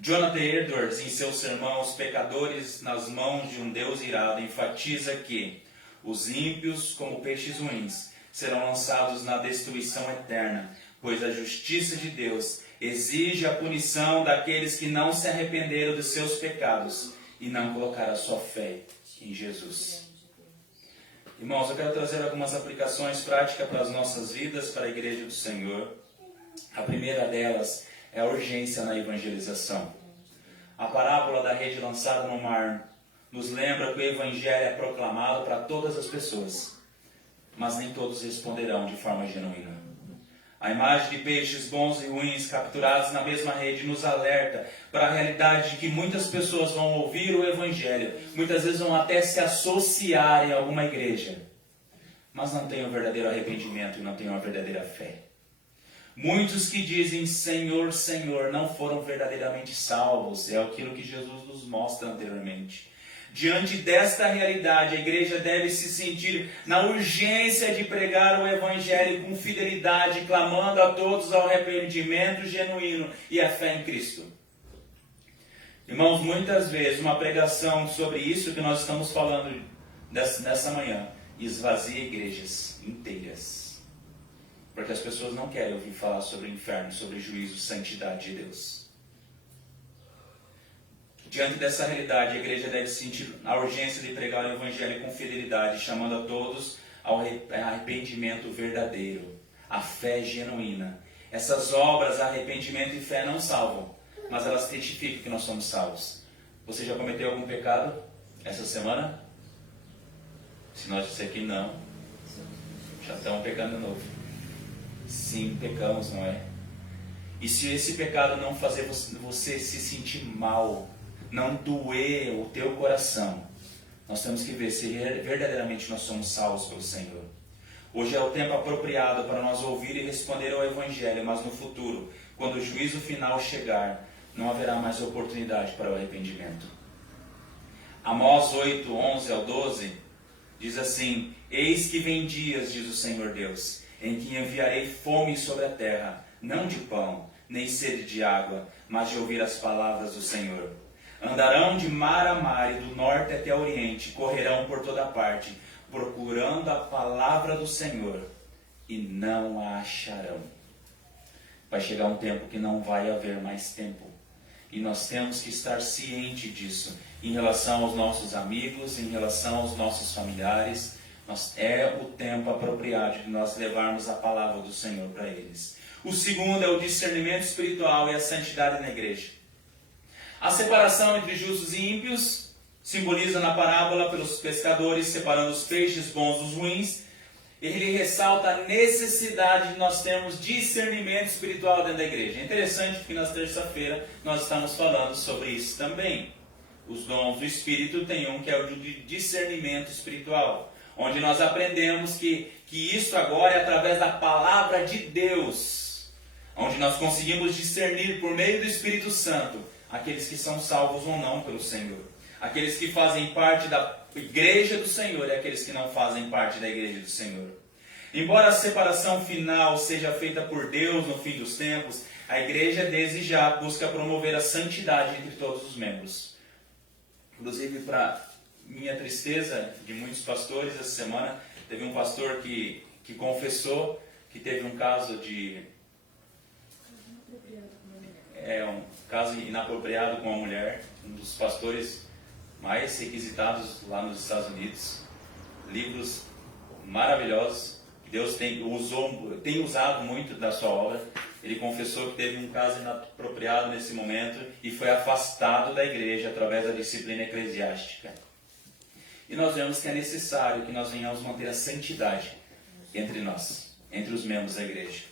Jonathan Edwards, em seu sermão Os Pecadores nas Mãos de um Deus Irado, enfatiza que os ímpios, como peixes ruins, serão lançados na destruição eterna, pois a justiça de Deus exige a punição daqueles que não se arrependeram dos seus pecados e não colocaram a sua fé em Jesus. Irmãos, eu quero trazer algumas aplicações práticas para as nossas vidas, para a Igreja do Senhor. A primeira delas é a urgência na evangelização. A parábola da rede lançada no mar nos lembra que o Evangelho é proclamado para todas as pessoas, mas nem todos responderão de forma genuína. A imagem de peixes bons e ruins capturados na mesma rede nos alerta para a realidade de que muitas pessoas vão ouvir o Evangelho, muitas vezes vão até se associar em alguma igreja, mas não têm o verdadeiro arrependimento e não têm a verdadeira fé. Muitos que dizem Senhor, Senhor, não foram verdadeiramente salvos, é aquilo que Jesus nos mostra anteriormente. Diante desta realidade, a igreja deve se sentir na urgência de pregar o Evangelho com fidelidade, clamando a todos ao arrependimento genuíno e à fé em Cristo. Irmãos, muitas vezes uma pregação sobre isso que nós estamos falando nessa manhã esvazia igrejas inteiras. Porque as pessoas não querem ouvir falar sobre o inferno, sobre juízo, santidade de Deus. Diante dessa realidade, a igreja deve sentir a urgência de pregar o Evangelho com fidelidade, chamando a todos ao arrependimento verdadeiro, à fé genuína. Essas obras, arrependimento e fé não salvam, mas elas testificam que nós somos salvos. Você já cometeu algum pecado essa semana? Se nós disser que não, já estamos pecando de novo. Sim, pecamos, não é? E se esse pecado não fazer você se sentir mal, não doer o teu coração, nós temos que ver se verdadeiramente nós somos salvos pelo Senhor. Hoje é o tempo apropriado para nós ouvir e responder ao Evangelho, mas no futuro, quando o juízo final chegar, não haverá mais oportunidade para o arrependimento. Amós 8, 11 ao 12, diz assim: Eis que vem dias, diz o Senhor Deus, em que enviarei fome sobre a terra, não de pão, nem sede de água, mas de ouvir as palavras do Senhor. Andarão de mar a mar e do norte até o oriente, correrão por toda parte, procurando a palavra do Senhor, e não a acharão. Vai chegar um tempo que não vai haver mais tempo. E nós temos que estar cientes disso, em relação aos nossos amigos, em relação aos nossos familiares. É o tempo apropriado de nós levarmos a palavra do Senhor para eles. O segundo é o discernimento espiritual e a santidade na igreja. A separação entre justos e ímpios simboliza na parábola pelos pescadores separando os peixes bons dos ruins. Ele ressalta a necessidade de nós termos discernimento espiritual dentro da igreja. É interessante que na terça-feira nós estamos falando sobre isso também. Os dons do Espírito tem um que é o de discernimento espiritual, onde nós aprendemos que isso agora é através da palavra de Deus, onde nós conseguimos discernir por meio do Espírito Santo aqueles que são salvos ou não pelo Senhor, aqueles que fazem parte da igreja do Senhor e aqueles que não fazem parte da igreja do Senhor. Embora a separação final seja feita por Deus no fim dos tempos, a igreja desde já busca promover a santidade entre todos os membros. Inclusive, para minha tristeza de muitos pastores, essa semana teve um pastor que confessou que teve um caso de um caso inapropriado com uma mulher, um dos pastores mais requisitados lá nos Estados Unidos. Livros maravilhosos que Deus tem usado muito da sua obra. Ele confessou que teve um caso inapropriado nesse momento e foi afastado da igreja através da disciplina eclesiástica. E nós vemos que é necessário que nós venhamos manter a santidade entre nós, entre os membros da igreja,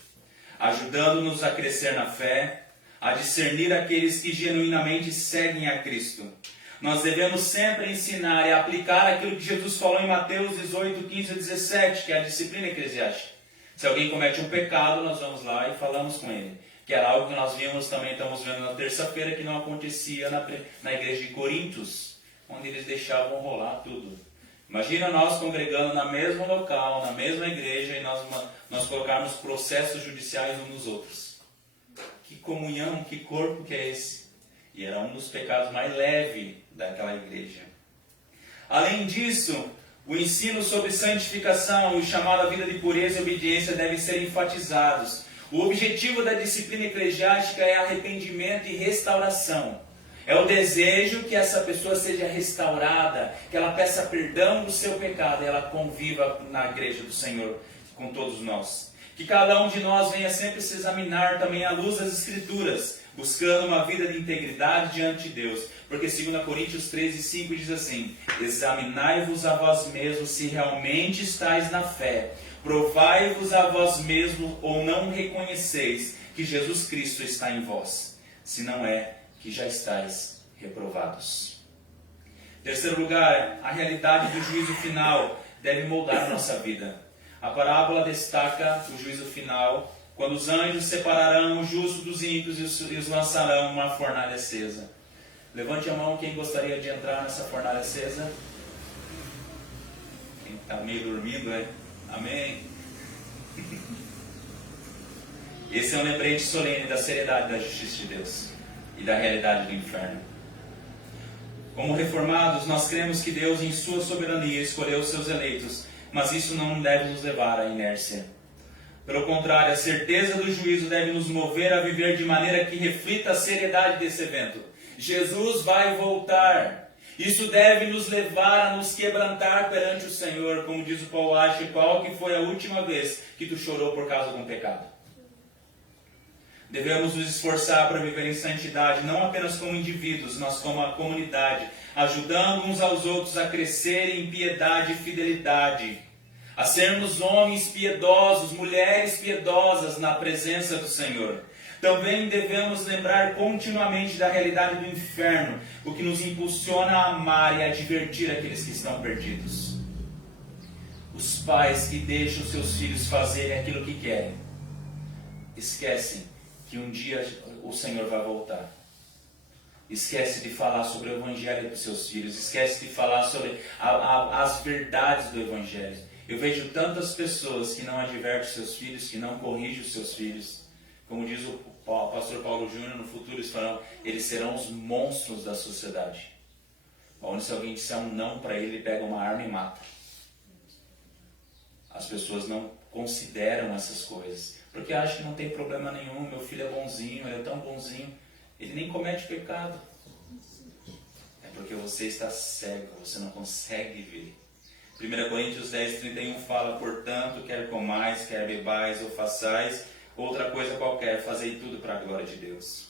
ajudando-nos a crescer na fé, a discernir aqueles que genuinamente seguem a Cristo. Nós devemos sempre ensinar e aplicar aquilo que Jesus falou em Mateus 18, 15 a 17, que é a disciplina eclesiástica. Se alguém comete um pecado, nós vamos lá e falamos com ele. Que era algo que nós vimos também, estamos vendo na terça-feira, que não acontecia na igreja de Corintos, onde eles deixavam rolar tudo. Imagina nós congregando no mesmo local, na mesma igreja, e nós colocarmos processos judiciais uns nos outros. Que comunhão, que corpo que é esse? E era um dos pecados mais leves daquela igreja. Além disso, o ensino sobre santificação e o chamado à vida de pureza e obediência devem ser enfatizados. O objetivo da disciplina eclesiástica é arrependimento e restauração. É o desejo que essa pessoa seja restaurada, que ela peça perdão do seu pecado e ela conviva na igreja do Senhor com todos nós. Que cada um de nós venha sempre se examinar também à luz das Escrituras, buscando uma vida de integridade diante de Deus. Porque 2 Coríntios 13, 5 diz assim: examinai-vos a vós mesmos se realmente estáis na fé. Provai-vos a vós mesmos ou não reconheceis que Jesus Cristo está em vós. Se não é, que já estáis reprovados. Terceiro lugar, a realidade do juízo final deve moldar a nossa vida. A parábola destaca o juízo final, quando os anjos separarão o justo dos ímpios e os lançarão numa fornalha acesa. Levante a mão quem gostaria de entrar nessa fornalha acesa. Quem está meio dormindo, é? Amém. Esse é um lembrete solene da seriedade da justiça de Deus e da realidade do inferno. Como reformados, nós cremos que Deus, em sua soberania, escolheu os seus eleitos, mas isso não deve nos levar à inércia. Pelo contrário, a certeza do juízo deve nos mover a viver de maneira que reflita a seriedade desse evento. Jesus vai voltar. Isso deve nos levar a nos quebrantar perante o Senhor, como diz o Paulo Ache, qual que foi a última vez que tu chorou por causa de um pecado? Devemos nos esforçar para viver em santidade, não apenas como indivíduos, mas como a comunidade, ajudando uns aos outros a crescer em piedade e fidelidade, a sermos homens piedosos, mulheres piedosas na presença do Senhor. Também devemos lembrar continuamente da realidade do inferno, o que nos impulsiona a amar e a advertir aqueles que estão perdidos. Os pais que deixam seus filhos fazerem aquilo que querem, esquecem que um dia o Senhor vai voltar. Esquece de falar sobre o Evangelho para os seus filhos, esquece de falar sobre as verdades do Evangelho. Eu vejo tantas pessoas que não advertem seus filhos, que não corrigem os seus filhos. Como diz o pastor Paulo Júnior, no futuro eles serão os monstros da sociedade. Onde se alguém disser um não para ele, ele pega uma arma e mata. As pessoas não consideram essas coisas, porque acham que não tem problema nenhum, meu filho é bonzinho, ele é tão bonzinho, ele nem comete pecado. É porque você está cego, você não consegue ver. 1 Coríntios 10:31 fala, portanto, quer comais, quer bebais ou façais outra coisa qualquer, fazei tudo para a glória de Deus.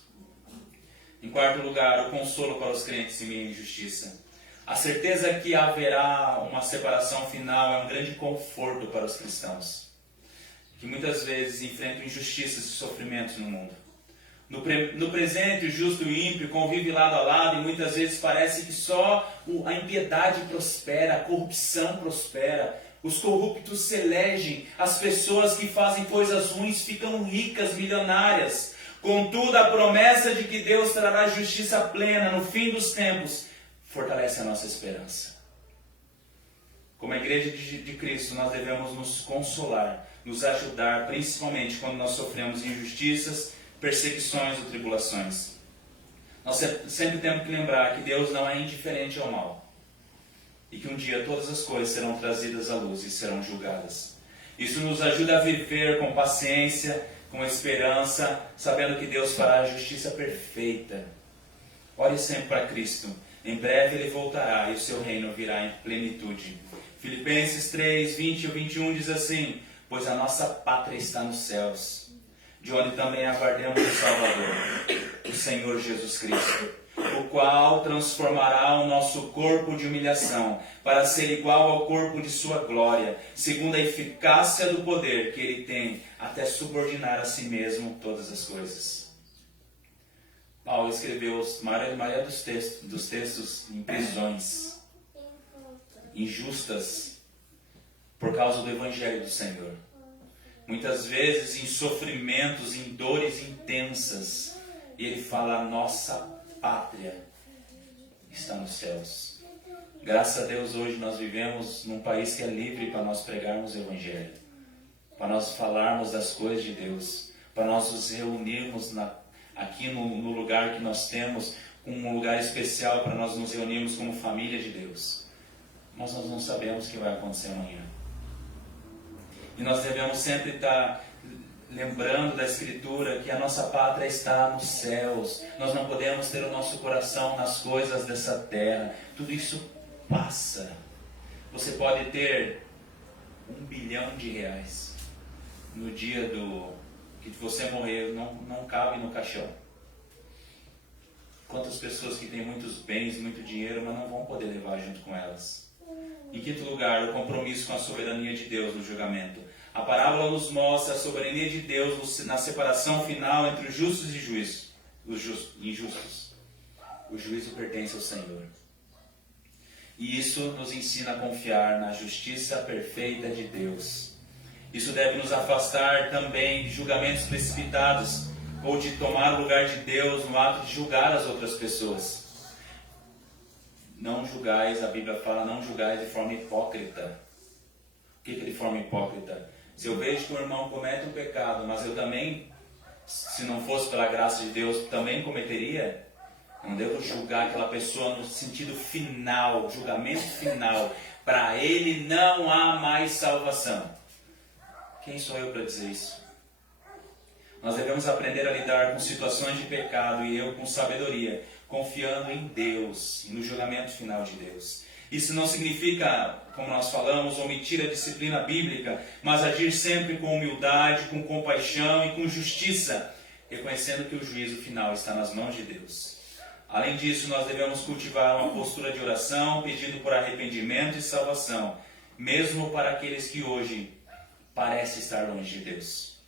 Em quarto lugar, o consolo para os crentes em meio à injustiça. A certeza que haverá uma separação final é um grande conforto para os cristãos, que muitas vezes enfrentam injustiças e sofrimentos no mundo. No presente, o justo e o ímpio convivem lado a lado e muitas vezes parece que só a impiedade prospera, a corrupção prospera. Os corruptos se elegem, as pessoas que fazem coisas ruins ficam ricas, milionárias. Contudo, a promessa de que Deus trará justiça plena no fim dos tempos fortalece a nossa esperança. Como a Igreja de Cristo, nós devemos nos consolar, nos ajudar, principalmente quando nós sofremos injustiças, perseguições ou tribulações. Nós sempre temos que lembrar que Deus não é indiferente ao mal. E que um dia todas as coisas serão trazidas à luz e serão julgadas. Isso nos ajuda a viver com paciência, com esperança, sabendo que Deus fará a justiça perfeita. Ore sempre para Cristo. Em breve Ele voltará e o seu reino virá em plenitude. Filipenses 3, 20 e 21 diz assim, pois a nossa pátria está nos céus, de onde também aguardemos o Salvador, o Senhor Jesus Cristo, o qual transformará o nosso corpo de humilhação para ser igual ao corpo de sua glória, segundo a eficácia do poder que Ele tem, até subordinar a si mesmo todas as coisas. Paulo escreveu a maioria dos textos em prisões injustas por causa do Evangelho do Senhor. Muitas vezes em sofrimentos, em dores intensas. E ele fala, a nossa pátria está nos céus. Graças a Deus hoje nós vivemos num país que é livre para nós pregarmos o Evangelho. Para nós falarmos das coisas de Deus. Para nós nos reunirmos aqui no lugar que nós temos, um lugar especial para nós nos reunirmos como família de Deus. Mas nós não sabemos o que vai acontecer amanhã. E nós devemos sempre estar lembrando da Escritura que a nossa pátria está nos céus. Nós não podemos ter o nosso coração nas coisas dessa terra. Tudo isso passa. Você pode ter R$1 bilhão. No dia que você morrer, não cabe no caixão. Quantas pessoas que têm muitos bens, muito dinheiro, mas não vão poder levar junto com elas. Em quinto lugar, o compromisso com a soberania de Deus no julgamento. A parábola nos mostra a soberania de Deus na separação final entre os justos e os injustos. O juízo pertence ao Senhor. E isso nos ensina a confiar na justiça perfeita de Deus. Isso deve nos afastar também de julgamentos precipitados ou de tomar o lugar de Deus no ato de julgar as outras pessoas. não julgais, a Bíblia fala, não julgais de forma hipócrita. O que é de forma hipócrita? Se eu vejo que um irmão comete um pecado, mas eu também, se não fosse pela graça de Deus, também cometeria, eu não devo julgar aquela pessoa no sentido final, julgamento final. Para ele não há mais salvação. Quem sou eu para dizer isso? Nós devemos aprender a lidar com situações de pecado e eu com sabedoria, confiando em Deus e no julgamento final de Deus. Isso não significa, como nós falamos, omitir a disciplina bíblica, mas agir sempre com humildade, com compaixão e com justiça, reconhecendo que o juízo final está nas mãos de Deus. Além disso, nós devemos cultivar uma postura de oração, pedindo por arrependimento e salvação, mesmo para aqueles que hoje parecem estar longe de Deus.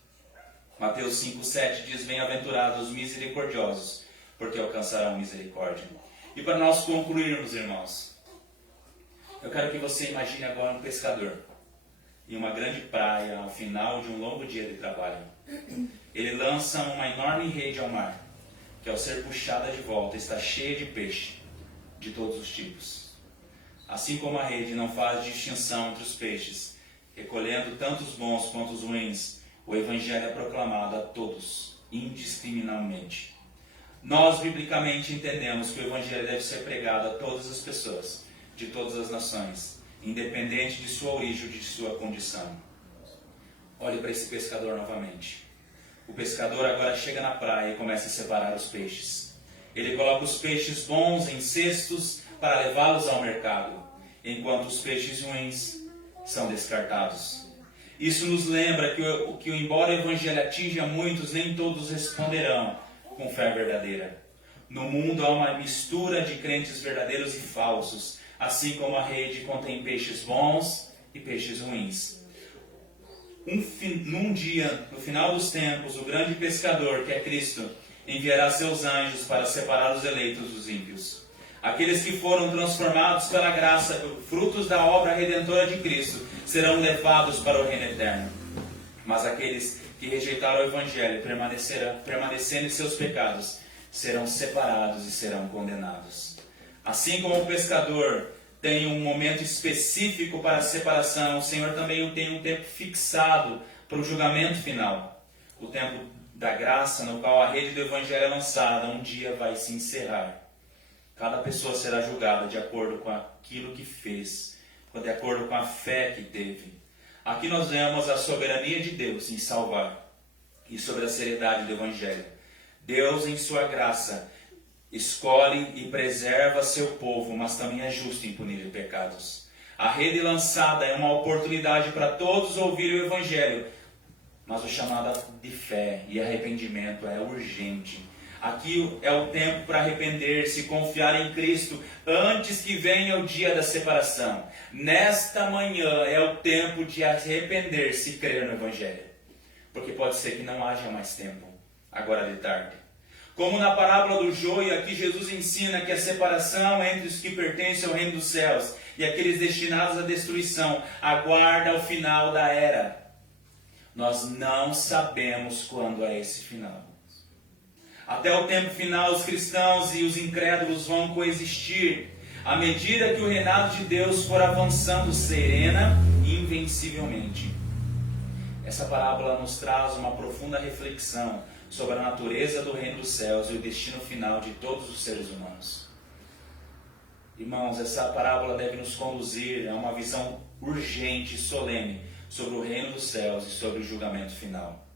Mateus 5,7 diz: bem-aventurados os misericordiosos, porque alcançarão misericórdia. E para nós concluirmos, irmãos, eu quero que você imagine agora um pescador em uma grande praia, ao final de um longo dia de trabalho. Ele lança uma enorme rede ao mar, que ao ser puxada de volta está cheia de peixe, de todos os tipos. Assim como a rede não faz distinção entre os peixes, recolhendo tanto os bons quanto os ruins, o Evangelho é proclamado a todos, indiscriminadamente. Nós, biblicamente, entendemos que o Evangelho deve ser pregado a todas as pessoas, de todas as nações, independente de sua origem ou de sua condição. Olhe para esse pescador novamente. O pescador agora chega na praia e começa a separar os peixes. Ele coloca os peixes bons em cestos para levá-los ao mercado, enquanto os peixes ruins são descartados. Isso nos lembra que embora o Evangelho atinja muitos, nem todos responderão com fé verdadeira. No mundo há uma mistura de crentes verdadeiros e falsos, assim como a rede contém peixes bons e peixes ruins. Num dia, no final dos tempos, o grande pescador, que é Cristo, enviará seus anjos para separar os eleitos dos ímpios. Aqueles que foram transformados pela graça, frutos da obra redentora de Cristo, serão levados para o reino eterno. Mas aqueles que rejeitaram o Evangelho, permanecendo em seus pecados, serão separados e serão condenados. Assim como o pescador tem um momento específico para a separação, o Senhor também tem um tempo fixado para o julgamento final. O tempo da graça, no qual a rede do Evangelho é lançada, um dia vai se encerrar. Cada pessoa será julgada de acordo com aquilo que fez, de acordo com a fé que teve. Aqui nós vemos a soberania de Deus em salvar e sobre a seriedade do Evangelho. Deus, em sua graça, escolhe e preserva seu povo, mas também é justo em punir pecados. A rede lançada é uma oportunidade para todos ouvirem o Evangelho, mas o chamado de fé e arrependimento é urgente. Aqui é o tempo para arrepender-se, confiar em Cristo, antes que venha o dia da separação. Nesta manhã é o tempo de arrepender-se e crer no Evangelho. Porque pode ser que não haja mais tempo, agora de tarde. Como na parábola do joio, aqui Jesus ensina que a separação entre os que pertencem ao reino dos céus e aqueles destinados à destruição aguarda o final da era. Nós não sabemos quando é esse final. Até o tempo final, os cristãos e os incrédulos vão coexistir, à medida que o reinado de Deus for avançando serena e invencivelmente. Essa parábola nos traz uma profunda reflexão sobre a natureza do reino dos céus e o destino final de todos os seres humanos. Irmãos, essa parábola deve nos conduzir a uma visão urgente e solene sobre o reino dos céus e sobre o julgamento final.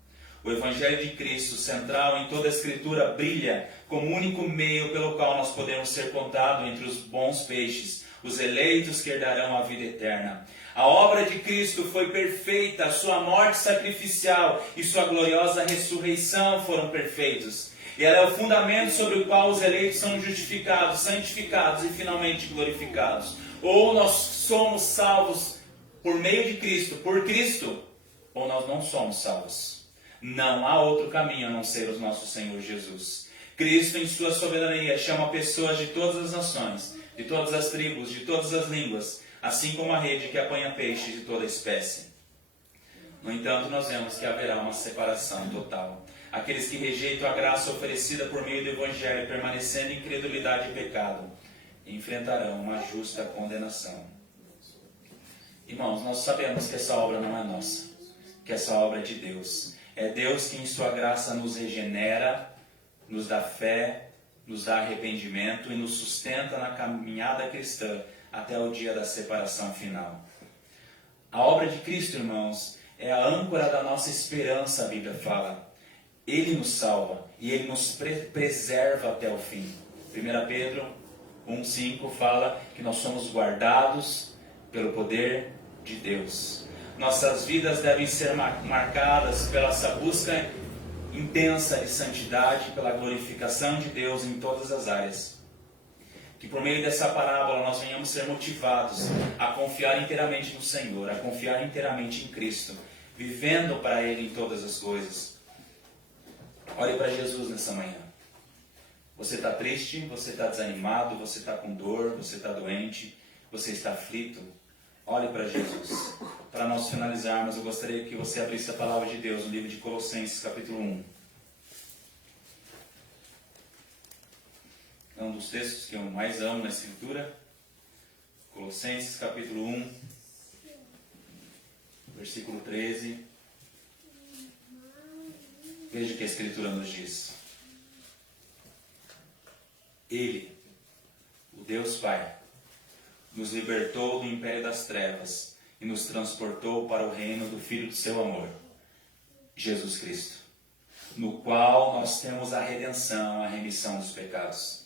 O Evangelho de Cristo, central em toda a Escritura, brilha como o único meio pelo qual nós podemos ser contados entre os bons peixes, os eleitos que herdarão a vida eterna. A obra de Cristo foi perfeita, a sua morte sacrificial e sua gloriosa ressurreição foram perfeitos. E ela é o fundamento sobre o qual os eleitos são justificados, santificados e finalmente glorificados. Ou nós somos salvos por meio de Cristo, por Cristo, ou nós não somos salvos. Não há outro caminho a não ser o nosso Senhor Jesus. Cristo, em sua soberania, chama pessoas de todas as nações, de todas as tribos, de todas as línguas, assim como a rede que apanha peixes de toda espécie. No entanto, nós vemos que haverá uma separação total. Aqueles que rejeitam a graça oferecida por meio do Evangelho, permanecendo em incredulidade e pecado, enfrentarão uma justa condenação. Irmãos, nós sabemos que essa obra não é nossa, que essa obra é de Deus. É Deus que em sua graça nos regenera, nos dá fé, nos dá arrependimento e nos sustenta na caminhada cristã até o dia da separação final. A obra de Cristo, irmãos, é a âncora da nossa esperança, a Bíblia fala. Ele nos salva e Ele nos preserva até o fim. 1 Pedro 1,5 fala que nós somos guardados pelo poder de Deus. Nossas vidas devem ser marcadas pela essa busca intensa de santidade, pela glorificação de Deus em todas as áreas. Que por meio dessa parábola nós venhamos ser motivados a confiar inteiramente no Senhor, a confiar inteiramente em Cristo, vivendo para Ele em todas as coisas. Olhe para Jesus nessa manhã. Você está triste, você está desanimado, você está com dor, você está doente, você está aflito. Olhe para Jesus. Para nós finalizarmos, eu gostaria que você abrisse a palavra de Deus no livro de Colossenses, capítulo 1. É um dos textos que eu mais amo na Escritura. Colossenses, capítulo 1, versículo 13. Veja o que a Escritura nos diz. Ele, o Deus Pai, nos libertou do império das trevas e nos transportou para o reino do Filho do seu amor, Jesus Cristo, no qual nós temos a redenção, a remissão dos pecados.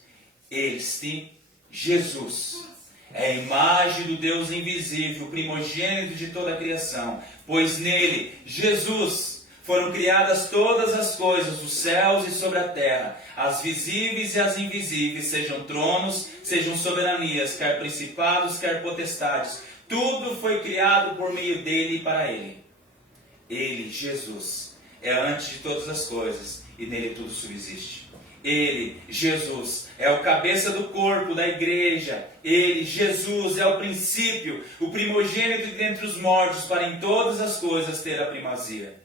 Este, Jesus, é a imagem do Deus invisível, primogênito de toda a criação, pois nele, Jesus, foram criadas todas as coisas, os céus e sobre a terra, as visíveis e as invisíveis, sejam tronos, sejam soberanias, quer principados, quer potestades. Tudo foi criado por meio dele e para ele. Ele, Jesus, é antes de todas as coisas e nele tudo subsiste. Ele, Jesus, é o cabeça do corpo da igreja. Ele, Jesus, é o princípio, o primogênito dentre os mortos, para em todas as coisas ter a primazia.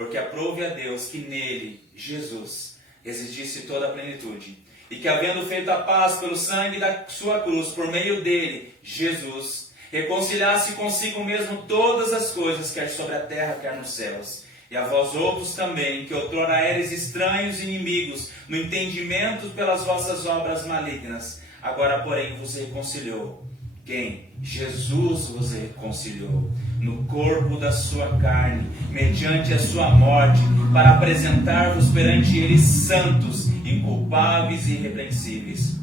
Porque aprove a Deus que nele, Jesus, existisse toda a plenitude, e que havendo feito a paz pelo sangue da sua cruz, por meio dele, Jesus, reconciliasse consigo mesmo todas as coisas, quer sobre a terra, quer nos céus. E a vós outros também, que outrora eres estranhos e inimigos, no entendimento pelas vossas obras malignas, agora porém vos reconciliou. Quem? Jesus vos reconciliou no corpo da sua carne, mediante a sua morte, para apresentar-vos perante ele santos, inculpáveis e irrepreensíveis.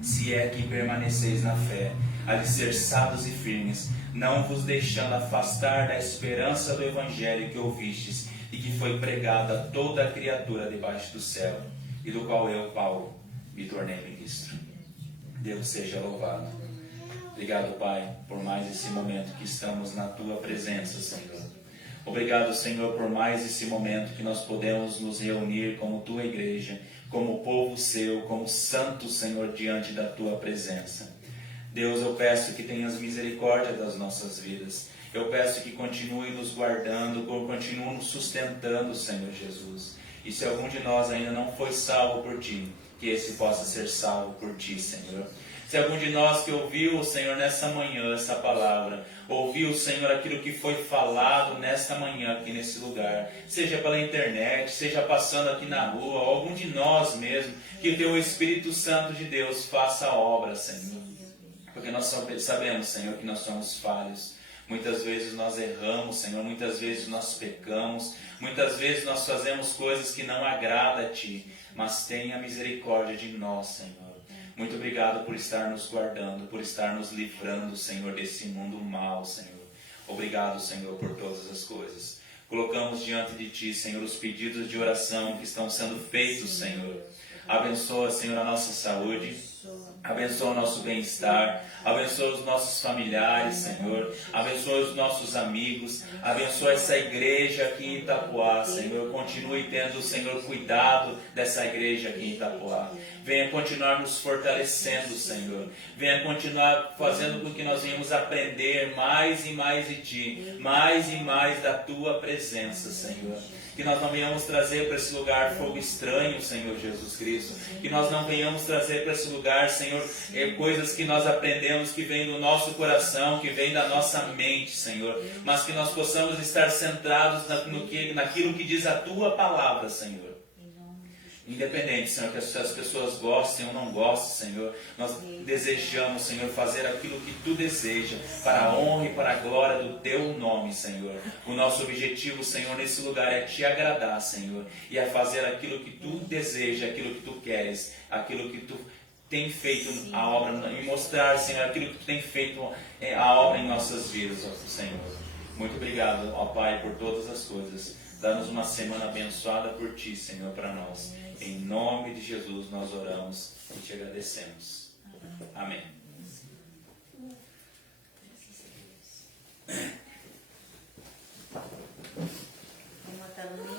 Se é que permaneceis na fé, alicerçados e firmes, não vos deixando afastar da esperança do Evangelho que ouvistes e que foi pregado a toda a criatura debaixo do céu, e do qual eu, Paulo, me tornei ministro. Deus seja louvado. Obrigado, Pai, por mais esse momento que estamos na Tua presença, Senhor. Obrigado, Senhor, por mais esse momento que nós podemos nos reunir como Tua igreja, como povo Seu, como santos, Senhor, diante da Tua presença. Deus, eu peço que tenhas misericórdia das nossas vidas. Eu peço que continue nos guardando, continue nos sustentando, Senhor Jesus. E se algum de nós ainda não foi salvo por Ti, que esse possa ser salvo por Ti, Senhor. Se algum de nós que ouviu, Senhor, nessa manhã, essa palavra, ouviu, Senhor, aquilo que foi falado nesta manhã, aqui nesse lugar, seja pela internet, seja passando aqui na rua, ou algum de nós mesmo, que o Teu Espírito Santo de Deus faça a obra, Senhor. Porque nós sabemos, Senhor, que nós somos falhos. Muitas vezes nós erramos, Senhor, muitas vezes nós pecamos, muitas vezes nós fazemos coisas que não agradam a Ti, mas tenha misericórdia de nós, Senhor. Muito obrigado por estar nos guardando, por estar nos livrando, Senhor, desse mundo mal, Senhor. Obrigado, Senhor, por todas as coisas. Colocamos diante de Ti, Senhor, os pedidos de oração que estão sendo feitos, Senhor. Abençoa, Senhor, a nossa saúde. Abençoa o nosso bem-estar. Abençoa os nossos familiares, Senhor. Abençoa os nossos amigos. Abençoa essa igreja aqui em Itapoá, Senhor. Continue tendo, Senhor, cuidado dessa igreja aqui em Itapoá. Venha continuar nos fortalecendo, Senhor. Venha continuar fazendo com que nós venhamos aprender mais e mais de Ti. Mais e mais da Tua presença, Senhor. Que nós não venhamos trazer para esse lugar fogo estranho, Senhor Jesus Cristo. Que nós não venhamos trazer para esse lugar, Senhor, coisas que nós aprendemos que vêm do nosso coração, que vêm da nossa mente, Senhor. Mas que nós possamos estar centrados naquilo que diz a Tua palavra, Senhor. Independente, Senhor, que as pessoas gostem ou não gostem, Senhor, nós desejamos, Senhor, fazer aquilo que Tu deseja, para a honra e para a glória do Teu nome, Senhor. O nosso objetivo, Senhor, nesse lugar é Te agradar, Senhor, e é fazer aquilo que Tu deseja, aquilo que Tu queres, aquilo que Tu tem feito a obra, e mostrar, Senhor, aquilo que Tu tem feito a obra em nossas vidas, ó Senhor. Muito obrigado, ó Pai, por todas as coisas. Dá-nos uma semana abençoada por Ti, Senhor, para nós. Em nome de Jesus nós oramos e Te agradecemos. Amém. Vamos matar no